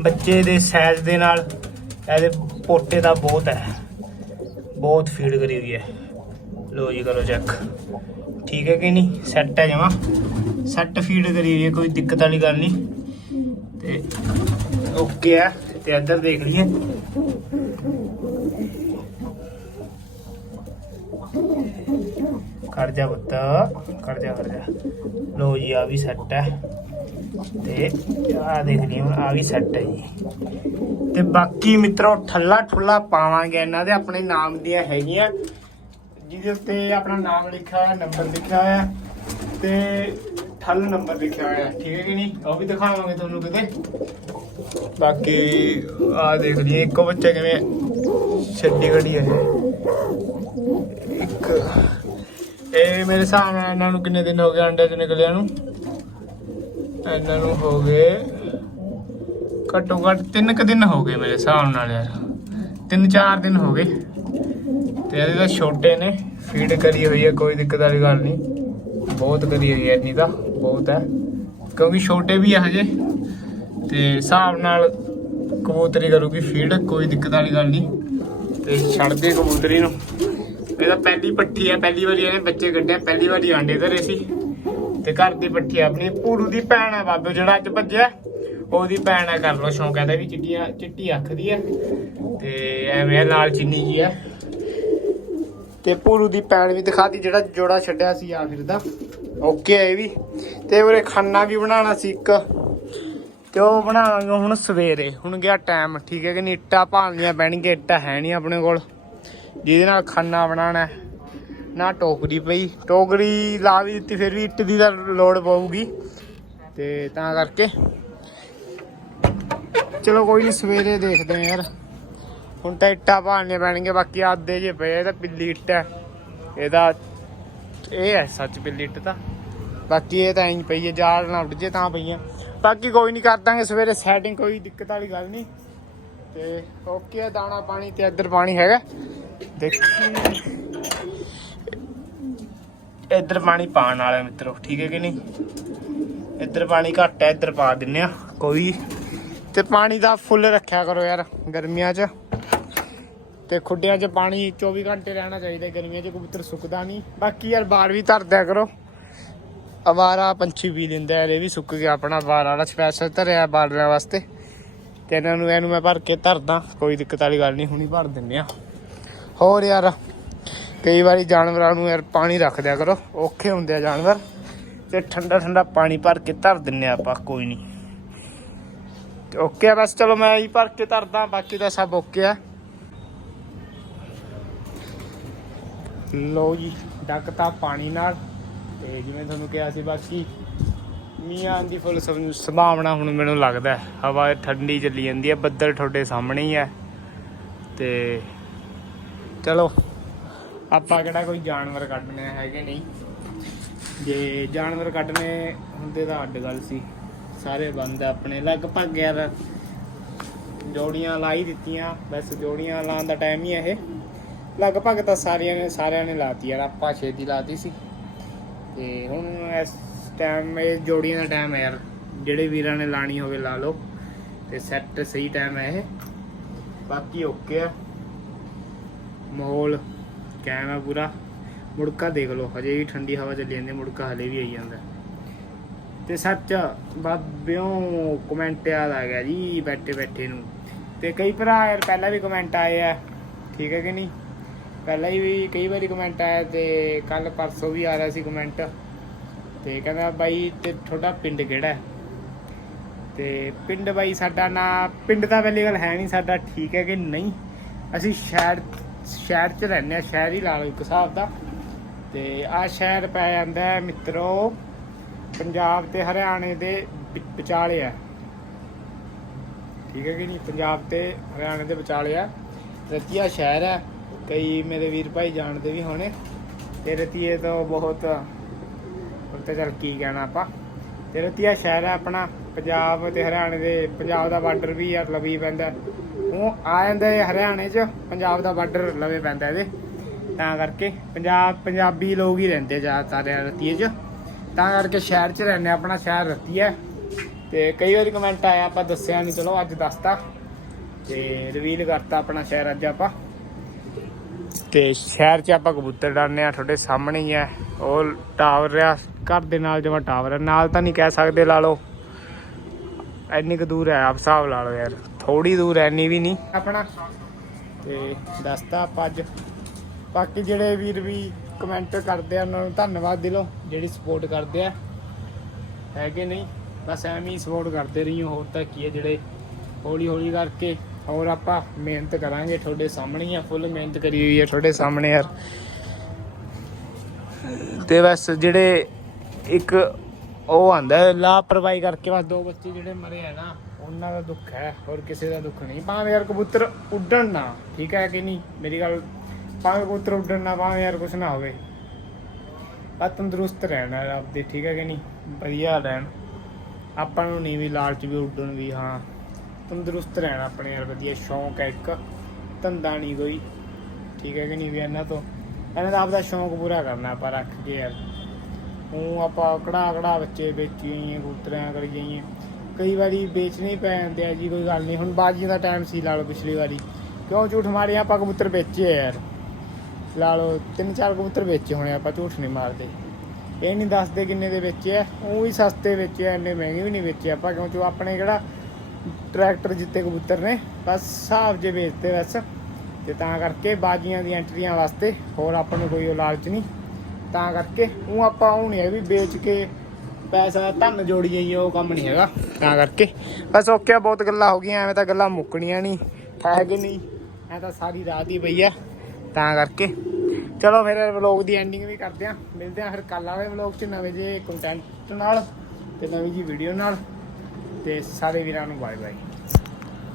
S1: ਬੱਚੇ ਦੇ ਸਾਈਜ਼ ਦੇ ਨਾਲ ਇਹਦੇ ਪੋਟੇ ਦਾ ਬਹੁਤ ਹੈ। ਬਹੁਤ ਫੀਡ ਕਰੀ ਹੋਈ ਹੈ। ਲੋ ਜੀ, ਕਰੋ ਚੈੱਕ ਠੀਕ ਹੈ ਕਿ ਨਹੀਂ? ਸੈੱਟ ਹੈ ਜਮਾ। ਸੈੱਟ ਫੀਡ ਕਰੀ ਹੋਈ ਹੈ, ਕੋਈ ਦਿੱਕਤ ਵਾਲੀ ਗੱਲ ਨਹੀਂ। ਤੇ ਓਕੇ ਹੈ। ਤੇ ਇੱਧਰ ਦੇਖ ਲਈਏ। ਕਰ ਜਾ ਪੁੱਤ ਕਰ ਜਾ ਕਰ ਜਾ। ਲੋ ਜੀ ਆ ਵੀ ਸੈੱਟ ਹੈ। ਤੇ ਆ ਦੇਖ ਲਈ ਹੁਣ ਆ ਵੀ ਸੈੱਟ ਹੈ ਜੀ। ਤੇ ਬਾਕੀ ਮਿੱਤਰੋ, ਠੱਲਾ ਠੁੱਲਾ ਪਾਵਾਂਗੇ ਇਹਨਾਂ ਦੇ, ਆਪਣੇ ਨਾਮ ਦੀਆਂ ਹੈਗੀਆਂ। ਜਿਹਦੇ ਉੱਤੇ ਆਪਣਾ ਨਾਮ ਲਿਖਿਆ ਹੋਇਆ ਨੰਬਰ ਲਿਖਿਆ ਹੋਇਆ। ਤੇ ਠੱਲ ਨੰਬਰ ਲਿਖਿਆ ਹੋਇਆ, ਠੀਕ ਹੈ ਕਿ ਨਹੀਂ? ਉਹ ਵੀ ਦਿਖਾਵਾਂਗੇ ਤੁਹਾਨੂੰ ਕਿਤੇ। ਬਾਕੀ ਆ ਦੇਖ ਲਈਏ, ਇੱਕੋ ਬੱਚਾ ਕਿਵੇਂ ਛੱਡੀ ਖੜੀ ਹੈ ਇੱਕ ਇਹ ਮੇਰੇ ਹਿਸਾਬ ਨਾਲ ਇਹਨਾਂ ਨੂੰ ਕਿੰਨੇ ਦਿਨ ਹੋ ਗਏ ਅੰਡੇ 'ਚ ਨਿਕਲਿਆ ਨੂੰ? ਇਹਨਾਂ ਨੂੰ ਹੋ ਗਏ ਘੱਟੋ ਘੱਟ ਤਿੰਨ ਕੁ ਦਿਨ ਹੋ ਗਏ ਮੇਰੇ ਹਿਸਾਬ ਨਾਲ ਯਾਰ। ਤਿੰਨ ਚਾਰ ਦਿਨ ਹੋ ਗਏ। ਤੇ ਇਹਦੇ ਤਾਂ ਛੋਟੇ ਨੇ ਫੀਡ ਕਰੀ ਹੋਈ ਹੈ, ਕੋਈ ਦਿੱਕਤ ਵਾਲੀ ਗੱਲ ਨਹੀਂ। ਬਹੁਤ ਕਰੀ ਹੋਈ ਹੈ ਇੰਨੀ ਤਾਂ, ਬਹੁਤ ਹੈ। ਕਿਉਂਕਿ ਛੋਟੇ ਵੀ ਆ ਹਜੇ। ਤੇ ਹਿਸਾਬ ਨਾਲ ਕਬੂਤਰੀ ਕਰੂਗੀ ਫੀਡ ਕੋਈ ਦਿੱਕਤ ਵਾਲੀ ਗੱਲ ਨਹੀਂ। ਤੇ ਛੱਡ ਦੇ ਕਬੂਤਰੀ ਨੂੰ। ਇਹ ਤਾਂ ਪਹਿਲੀ ਪੱਠੀ ਹੈ ਪਹਿਲੀ ਵਾਰੀ ਇਹਨੇ ਬੱਚੇ ਕੱਢਿਆ ਪਹਿਲੀ ਵਾਰੀ ਆਂਡੇ ਧਰੇ ਸੀ। ਤੇ ਘਰ ਦੀ ਪੱਠੀ ਆਪਣੀ ਪੂਰੂ ਦੀ ਭੈਣ ਹੈ ਬਾਬੇ ਜਿਹੜਾ ਅੱਜ ਭੱਜਿਆ ਉਹਦੀ ਭੈਣ ਹੈ ਕਰ ਲੋ ਸ਼ੌਂਕ ਇਹਦਾ ਵੀ ਚਿੱਟੀਆਂ ਚਿੱਟੀ ਅੱਖ ਦੀ ਹੈ ਤੇ ਐਵੇਂ ਆ, ਲਾਲ ਚਿੰਨੀ ਜੀ ਹੈ ਤੇ ਪੂਰੂ ਦੀ ਭੈਣ ਵੀ ਦਿਖਾਤੀ ਜਿਹੜਾ ਜੋੜਾ ਛੱਡਿਆ ਸੀ ਆ ਫਿਰਦਾ ਓਕੇ ਹੈ ਇਹ ਵੀ। ਤੇ ਉਹਰੇ ਖਾਨਾ ਵੀ ਬਣਾਉਣਾ ਸੀ ਇੱਕ। ਤੇ ਉਹ ਬਣਾਵਾਂਗੇ ਹੁਣ ਸਵੇਰੇ। ਹੁਣ ਗਿਆ ਟਾਈਮ ਠੀਕ ਹੈ ਕਿ ਨਹੀਂ? ਇੱਟਾਂ ਭਾਲਣੀਆਂ ਪੈਣਗੀਆਂ ਇੱਟਾਂ ਹੈ ਨਹੀਂ ਆਪਣੇ ਕੋਲ। ਜਿਹਦੇ ਨਾਲ ਖਾਣਾ ਬਣਾਉਣਾ ਨਾ ਟੋਕਰੀ ਪਈ। ਟੋਕਰੀ ਲਾ ਵੀ ਦਿੱਤੀ, ਫਿਰ ਵੀ ਇੱਟ ਦੀ ਤਾਂ ਲੋੜ ਪਊਗੀ। ਤੇ ਤਾਂ ਕਰਕੇ। ਚਲੋ ਕੋਈ ਨਹੀਂ ਸਵੇਰੇ ਦੇਖਦੇ ਹਾਂ ਯਾਰ। ਹੁਣ ਤਾਂ ਇੱਟਾਂ ਭਾਲਣੀਆਂ ਪੈਣਗੀਆਂ, ਬਾਕੀ ਆਦੇ ਜੇ ਪਏ ਤਾਂ ਪਿੱਲੀ ਇੱਟ ਹੈ। ਇਹਦਾ ਇਹ ਹੈ ਸੱਚ ਪਿੱਲੀ ਇੱਟ ਤਾਂ। ਬਾਕੀ ਇਹ ਤਾਂ ਐਂ ਪਈ ਹੈ, ਜਾਲ ਨਾ ਉੱਡ ਜੇ ਤਾਂ ਪਈਆਂ ਬਾਕੀ ਕੋਈ ਨਹੀਂ ਕਰ ਦਾਂਗੇ ਸਵੇਰੇ ਸੈਟਿੰਗ ਕੋਈ ਦਿੱਕਤ ਵਾਲੀ ਗੱਲ ਨਹੀਂ ਤੇ ਓਕੇ ਦਾਣਾ ਪਾਣੀ ਤੇ ਇੱਧਰ ਪਾਣੀ ਹੈਗਾ। ਦੇਖੀ। ਇੱਧਰ ਪਾਣੀ ਪਾਣ ਵਾਲਾ ਮਿੱਤਰੋ, ਠੀਕ ਹੈ ਕਿ ਨਹੀਂ? ਇੱਧਰ ਪਾਣੀ ਘੱਟ ਹੈ, ਇੱਧਰ ਪਾ ਦਿੰਨੇ ਆ ਕੋਈ। ਤੇ ਪਾਣੀ ਦਾ ਫੁੱਲ ਰੱਖਿਆ ਕਰੋ ਯਾਰ, ਗਰਮੀਆਂ 'ਚ। ਤੇ ਖੁੱਡਿਆਂ 'ਚ ਪਾਣੀ 24 ਘੰਟੇ ਰਹਿਣਾ ਚਾਹੀਦਾ, ਗਰਮੀਆਂ 'ਚ ਕਬੂਤਰ ਸੁੱਕਦਾ ਨਹੀਂ। ਬਾਕੀ ਯਾਰ ਬਾਰ ਵੀ ਧਰਦਿਆ ਕਰੋ। ਅਵਾਰਾ ਪੰਛੀ ਪੀ ਦਿੰਦਾ ਆ ਇਹ ਵੀ ਸੁੱਕ ਗਿਆ ਆਪਣਾ ਬਾਰ ਵਾਲਾ ਸਪੈਸ਼ਲ ਧਰਿਆ ਬਾਰਾਂ ਵਾਸਤੇ। ਤੇ ਇਹਨਾਂ ਨੂੰ ਇਹਨੂੰ ਮੈਂ ਭਰ ਕੇ ਧਰਦਾ, ਕੋਈ ਦਿੱਕਤ ਵਾਲੀ ਗੱਲ ਨਹੀਂ, ਹੁਣੀ ਭਰ ਦਿੰਨੇ ਆ ਹੋਰ ਯਾਰ, ਕਈ ਵਾਰੀ ਜਾਨਵਰਾਂ ਨੂੰ ਯਾਰ ਪਾਣੀ ਰੱਖ ਦਿਆ ਕਰੋ, ਔਖੇ ਹੁੰਦੇ ਆ ਜਾਨਵਰ। ਤੇ ਠੰਡਾ ਠੰਡਾ ਪਾਣੀ ਭਰ ਕੇ ਧਰ ਦਿੰਨੇ ਆ ਆਪਾਂ, ਕੋਈ ਨਹੀਂ ਓਕੇ ਆ, ਬਸ ਚਲੋ ਮੈਂ ਹੀ ਭਰ ਕੇ ਧਰਦਾ, ਬਾਕੀ ਤਾਂ ਸਭ ਓਕੇ ਆ। ਲੋ ਜੀ, ਡੱਕਤਾ ਪਾਣੀ ਨਾਲ। ਤੇ ਜਿਵੇਂ ਤੁਹਾਨੂੰ ਕਿਹਾ ਸੀ, ਬਾਕੀ ਮੀਆਂ ਦੀ ਫੁੱਲ ਸੰ- ਸੰਭਾਵਨਾ ਹੁਣ ਮੈਨੂੰ ਲੱਗਦਾ ਹਵਾ ਠੰਡੀ ਚੱਲੀ ਜਾਂਦੀ ਹੈ, ਬੱਦਲ ਤੁਹਾਡੇ ਸਾਹਮਣੇ ਹੀ ਹੈ। ਤੇ ਚਲੋ। ਆਪਾਂ ਕਿਹੜਾ ਕੋਈ ਜਾਨਵਰ ਕੱਢਣੇ ਹੈਗੇ ਨਹੀਂ। ਜੇ ਜਾਨਵਰ ਕੱਢਣੇ ਹੁੰਦੇ ਤਾਂ ਅੱਡ ਗੱਲ ਸੀ। ਸਾਰੇ ਬੰਦ ਆਪਣੇ। ਲਗਭਗ ਯਾਰ ਜੋੜੀਆਂ ਲਾਈ ਦਿੱਤੀਆਂ। ਬਸ ਜੋੜੀਆਂ ਲਾਉਣ ਦਾ ਟਾਈਮ ਹੀ ਇਹ। ਲਗਭਗ ਤਾਂ ਸਾਰਿਆਂ ਨੇ ਸਾਰਿਆਂ ਨੇ ਲਾਤੀ ਯਾਰ। ਆਪਾਂ ਛੇਤੀ ਲਾਤੀ ਸੀ। ਤੇ ਹੁਣ ਇਸ ਟਾਈਮ ਇਹ ਜੋੜੀਆਂ ਦਾ ਟਾਈਮ ਹੈ ਯਾਰ। ਜਿਹੜੇ ਵੀਰਾਂ ਨੇ ਲਾਣੀ ਹੋਵੇ ਲਾ ਲਓ। ਤੇ ਸੈੱਟ ਸਹੀ ਟਾਈਮ ਹੈ ਇਹ। ਬਾਕੀ ਓਕੇ ਆ। ਮਾਹੌਲ ਕਾਇਮ ਹੈ ਪੂਰਾ। ਮੁੜਕਾ ਦੇਖ ਲਓ, ਹਜੇ ਵੀ ਠੰਡੀ ਹਵਾ ਚੱਲੀ ਜਾਂਦੀ, ਮੁੜਕਾ ਹਲੇ ਵੀ ਆਈ ਜਾਂਦਾ। ਤੇ ਸੱਚ ਬਾਬਿਓ ਕਮੈਂਟ ਯਾਦ ਆ ਗਿਆ ਜੀ ਬੈਠੇ ਬੈਠੇ ਨੂੰ। ਤੇ ਕਈ ਭਰਾ ਯਾਰ ਪਹਿਲਾਂ ਵੀ ਕਮੈਂਟ ਆਏ ਆ, ਠੀਕ ਹੈ ਕਿ ਨਹੀਂ? ਪਹਿਲਾਂ ਹੀ ਵੀ ਕਈ ਵਾਰੀ ਕਮੈਂਟ ਆਇਆ ਤੇ ਕੱਲ ਪਰਸੋਂ ਵੀ ਆ ਰਿਹਾ ਸੀ ਕਮੈਂਟ ਤੇ ਕਹਿੰਦਾ ਬਾਈ ਤੇ ਤੁਹਾਡਾ ਪਿੰਡ ਕਿਹੜਾ ਹੈ? ਤੇ ਪਿੰਡ ਬਾਈ ਸਾਡਾ ਨਾ, ਪਿੰਡ ਤਾਂ ਪਹਿਲੀ ਗੱਲ ਹੈ ਨਹੀਂ ਸਾਡਾ, ਠੀਕ ਹੈ ਕਿ ਨਹੀਂ? ਅਸੀਂ ਸ਼ਹਿਰ ਸ਼ਹਿਰ 'ਚ ਰਹਿੰਦੇ ਆ, ਸ਼ਹਿਰ ਹੀ ਲਾ ਲਓ ਇੱਕ ਹਿਸਾਬ ਦਾ। ਤੇ ਆ ਸ਼ਹਿਰ ਪੈ ਜਾਂਦਾ ਹੈ ਮਿੱਤਰੋ, ਪੰਜਾਬ ਤੇ ਹਰਿਆਣੇ ਦੇ ਵਿਚਾਲੇ ਆ ਠੀਕ ਹੈ ਕਿ ਨਹੀਂ? ਪੰਜਾਬ ਤੇ ਹਰਿਆਣੇ ਦੇ ਵਿਚਾਲੇ ਆ ਰਤੀਆ ਸ਼ਹਿਰ ਹੈ। ਕਈ ਮੇਰੇ ਵੀਰ ਭਾਈ ਜਾਣਦੇ ਵੀ ਹੋਣੇ। ਤੇ ਰਤੀਏ ਤੋਂ ਬਹੁਤ, ਹੁਣ ਤਾਂ ਚੱਲ ਕੀ ਕਹਿਣਾ ਆਪਾਂ। ਤੇ ਰਤੀਆ ਸ਼ਹਿਰ ਹੈ ਆਪਣਾ। ਪੰਜਾਬ ਤੇ ਹਰਿਆਣੇ ਦੇ, ਪੰਜਾਬ ਦਾ ਬਾਰਡਰ ਵੀ ਯਾਰ ਲਵੀ ਪੈਂਦਾ ਉਹ ਆ ਜਾਂਦਾ ਇਹ ਹਰਿਆਣੇ 'ਚ ਪੰਜਾਬ ਦਾ ਬਾਰਡਰ ਲਵੇ ਪੈਂਦਾ ਇਹਦੇ। ਤਾਂ ਕਰਕੇ ਪੰਜਾਬ ਪੰਜਾਬੀ ਲੋਕ ਹੀ ਰਹਿੰਦੇ ਜ਼ਿਆਦਾਤਰ ਰਤੀਏ 'ਚ। ਤਾਂ ਕਰਕੇ ਸ਼ਹਿਰ 'ਚ ਰਹਿੰਦੇ ਹਾਂ, ਆਪਣਾ ਸ਼ਹਿਰ ਰਤੀਆ ਹੈ। ਤੇ ਕਈ ਵਾਰੀ ਕਮੈਂਟ ਆਇਆ ਆਪਾਂ ਦੱਸਿਆ ਨਹੀਂ ਚਲੋ ਅੱਜ ਦੱਸਤਾ। ਤੇ ਰਿਵੀਲ ਕਰਤਾ ਆਪਣਾ ਸ਼ਹਿਰ ਅੱਜ ਆਪਾਂ। ਤੇ ਸ਼ਹਿਰ 'ਚ ਆਪਾਂ ਕਬੂਤਰ ਡਾਲਨੇ ਆ ਤੁਹਾਡੇ ਸਾਹਮਣੇ ਹੀ ਹੈ। ਉਹ ਟਾਵਰ ਆ ਘਰ ਦੇ ਨਾਲ ਜਿਵੇਂ ਟਾਵਰ ਹੈ ਨਾਲ ਤਾਂ ਨਹੀਂ ਕਹਿ ਸਕਦੇ ਲਾ ਲਓ। ਇੰਨੀ ਕੁ ਦੂਰ ਹੈ ਆਪ ਹਿਸਾਬ ਲਾ ਲਓ ਯਾਰ। ਥੋੜੀ ਦੂਰ ਐਨੀ ਵੀ ਨਹੀਂ। ਆਪਣਾ। ਤੇ ਦੱਸਤਾ ਆਪਾਂ ਅੱਜ। ਬਾਕੀ ਜਿਹੜੇ ਵੀਰ ਵੀ ਕਮੈਂਟ ਕਰਦੇ ਆ, ਉਹਨਾਂ ਨੂੰ ਧੰਨਵਾਦ ਦਿਲੋਂ, ਜਿਹੜੀ ਸਪੋਰਟ ਕਰਦੇ ਆ। ਹੈਗੇ ਨਹੀਂ? ਬਸ ਐਵੇਂ ਹੀ ਸਪੋਰਟ ਕਰਦੇ ਰਹੀਓ, ਹੋਰ ਤਾਂ ਕੀ ਹੈ ਜਿਹੜੇ ਹੌਲੀ ਹੌਲੀ ਕਰਕੇ। ਹੋਰ ਆਪਾਂ ਮਿਹਨਤ ਕਰਾਂਗੇ ਤੁਹਾਡੇ ਸਾਹਮਣੇ ਹੀ ਆ ਫੁੱਲ ਮਿਹਨਤ ਕਰੀ ਹੋਈ ਹੈ ਤੁਹਾਡੇ ਸਾਹਮਣੇ ਯਾਰ। ਤੇ ਬਸ ਜਿਹੜੇ ਇੱਕ ਉਹ ਆਂਦਾ, ਲਾਪਰਵਾਹੀ ਕਰਕੇ ਬਸ ਦੋ ਬੱਚੇ ਜਿਹੜੇ ਮਰੇ ਆ ਨਾ। ਉਹਨਾਂ ਦਾ ਦੁੱਖ ਹੈ, ਹੋਰ ਕਿਸੇ ਦਾ ਦੁੱਖ ਨਹੀਂ। ਭਾਵੇਂ ਯਾਰ ਕਬੂਤਰ ਉੱਡਣ ਨਾ, ਠੀਕ ਹੈ ਕਿ ਨਹੀਂ? ਮੇਰੀ ਗੱਲ, ਭਾਵੇਂ ਕਬੂਤਰ ਉੱਡਣ ਨਾ, ਭਾਵੇਂ ਯਾਰ ਕੁਛ ਨਾ ਹੋਵੇ। ਪਰ ਤੰਦਰੁਸਤ ਰਹਿਣਾ ਆਪਦੇ, ਠੀਕ ਹੈ ਕਿ ਨਹੀਂ? ਵਧੀਆ ਰਹਿਣ। ਆਪਾਂ ਨੂੰ ਨਹੀਂ ਵੀ ਲਾਲਚ ਵੀ ਉੱਡਣ ਵੀ, ਹਾਂ। ਤੰਦਰੁਸਤ ਰਹਿਣਾ ਆਪਣੇ ਯਾਰ, ਵਧੀਆ ਸ਼ੌਂਕ ਹੈ ਇੱਕ। ਧੰਦਾ ਨਹੀਂ ਕੋਈ, ਠੀਕ ਹੈ ਕਿ ਨਹੀਂ ਵੀ ਇਹਨਾਂ ਤੋਂ? ਇਹਨਾਂ ਦਾ ਆਪਦਾ ਸ਼ੌਂਕ ਪੂਰਾ ਕਰਨਾ, ਆਪਾਂ ਰੱਖ ਕੇ ਯਾਰ। ਉਹ ਆਪਾਂ ਕੜਾ ਕੜਾ ਬੱਚੇ ਵੇਚੀ ਹੋਈਆਂ, ਕਬੂਤਰਾਂ ਕਰੀ ਜਾਈਏ ਕਈ ਵਾਰੀ ਵੇਚਣੇ ਹੀ ਪੈ ਜਾਂਦੇ ਆ ਜੀ, ਕੋਈ ਗੱਲ ਨਹੀਂ। ਹੁਣ ਬਾਜੀਆਂ ਦਾ ਟਾਈਮ ਸੀ ਲਾ ਲਓ ਪਿਛਲੀ ਵਾਰੀ। ਕਿਉਂ ਝੂਠ ਮਾਰੇ? ਆਪਾਂ ਕਬੂਤਰ ਵੇਚੇ ਯਾਰ। ਲਾ ਲਓ ਤਿੰਨ ਚਾਰ ਕਬੂਤਰ ਵੇਚੇ ਹੋਣੇ ਆਪਾਂ ਝੂਠ ਨਹੀਂ ਮਾਰਦੇ। ਇਹ ਨਹੀਂ ਦੱਸਦੇ ਕਿੰਨੇ ਦੇ ਵੇਚੇ ਆ। ਉਹ ਵੀ ਸਸਤੇ ਵੇਚੇ ਆ, ਇੰਨੇ ਮਹਿੰਗੇ ਵੀ ਨਹੀਂ ਵੇਚੇ। ਆਪਾਂ ਕਿਉਂਕਿ ਆਪਣੇ ਕਿਹੜਾ ਟਰੈਕਟਰ ਜਿੱਤੇ ਕਬੂਤਰ ਨੇ? ਬਸ ਹਿਸਾਬ ਜੇ ਵੇਚਦੇ ਬਸ। ਤੇ ਤਾਂ ਕਰਕੇ ਬਾਜੀਆਂ ਦੀਆਂ ਐਂਟਰੀਆਂ ਵਾਸਤੇ ਹੋਰ ਆਪਾਂ ਨੂੰ ਕੋਈ ਲਾਲਚ ਨਹੀਂ। ਤਾਂ ਕਰਕੇ ਉਹ ਆਪਾਂ ਉਹ ਨਹੀਂ ਹੈ ਵੀ ਵੇਚ ਕੇ ਪੈਸਾ ਧਨ ਜੋੜੀ ਜਾਈਏ ਉਹ ਕੰਮ ਨਹੀਂ ਹੈਗਾ। ਤਾਂ ਕਰਕੇ। ਬਸ ਓਕੇ ਬਹੁਤ ਗੱਲਾਂ ਹੋ ਗਈਆਂ ਐਵੇਂ ਤਾਂ ਗੱਲਾਂ ਮੁੱਕਣੀਆਂ ਨਹੀਂ। ਹੈ ਕਿ ਨਹੀਂ? ਐ ਤਾਂ ਸਾਰੀ ਰਾਤ ਹੀ ਪਈ ਆ। ਤਾਂ ਕਰਕੇ। ਚਲੋ ਫਿਰ ਵਲੌਗ ਦੀ ਐਂਡਿੰਗ ਵੀ ਕਰਦੇ ਆ। ਮਿਲਦੇ ਆ ਫਿਰ ਕੱਲ ਵਾਲੇ ਵਲੌਗ 'ਚ ਨਵੇਂ ਜੇ ਕੰਟੈਂਟ ਨਾਲ ਤੇ ਨਵੀਂ ਜੀ ਵੀਡੀਓ ਨਾਲ। ਤੇ ਸਾਰੇ ਵੀਰਾਂ ਨੂੰ ਬਾਏ ਬਾਏ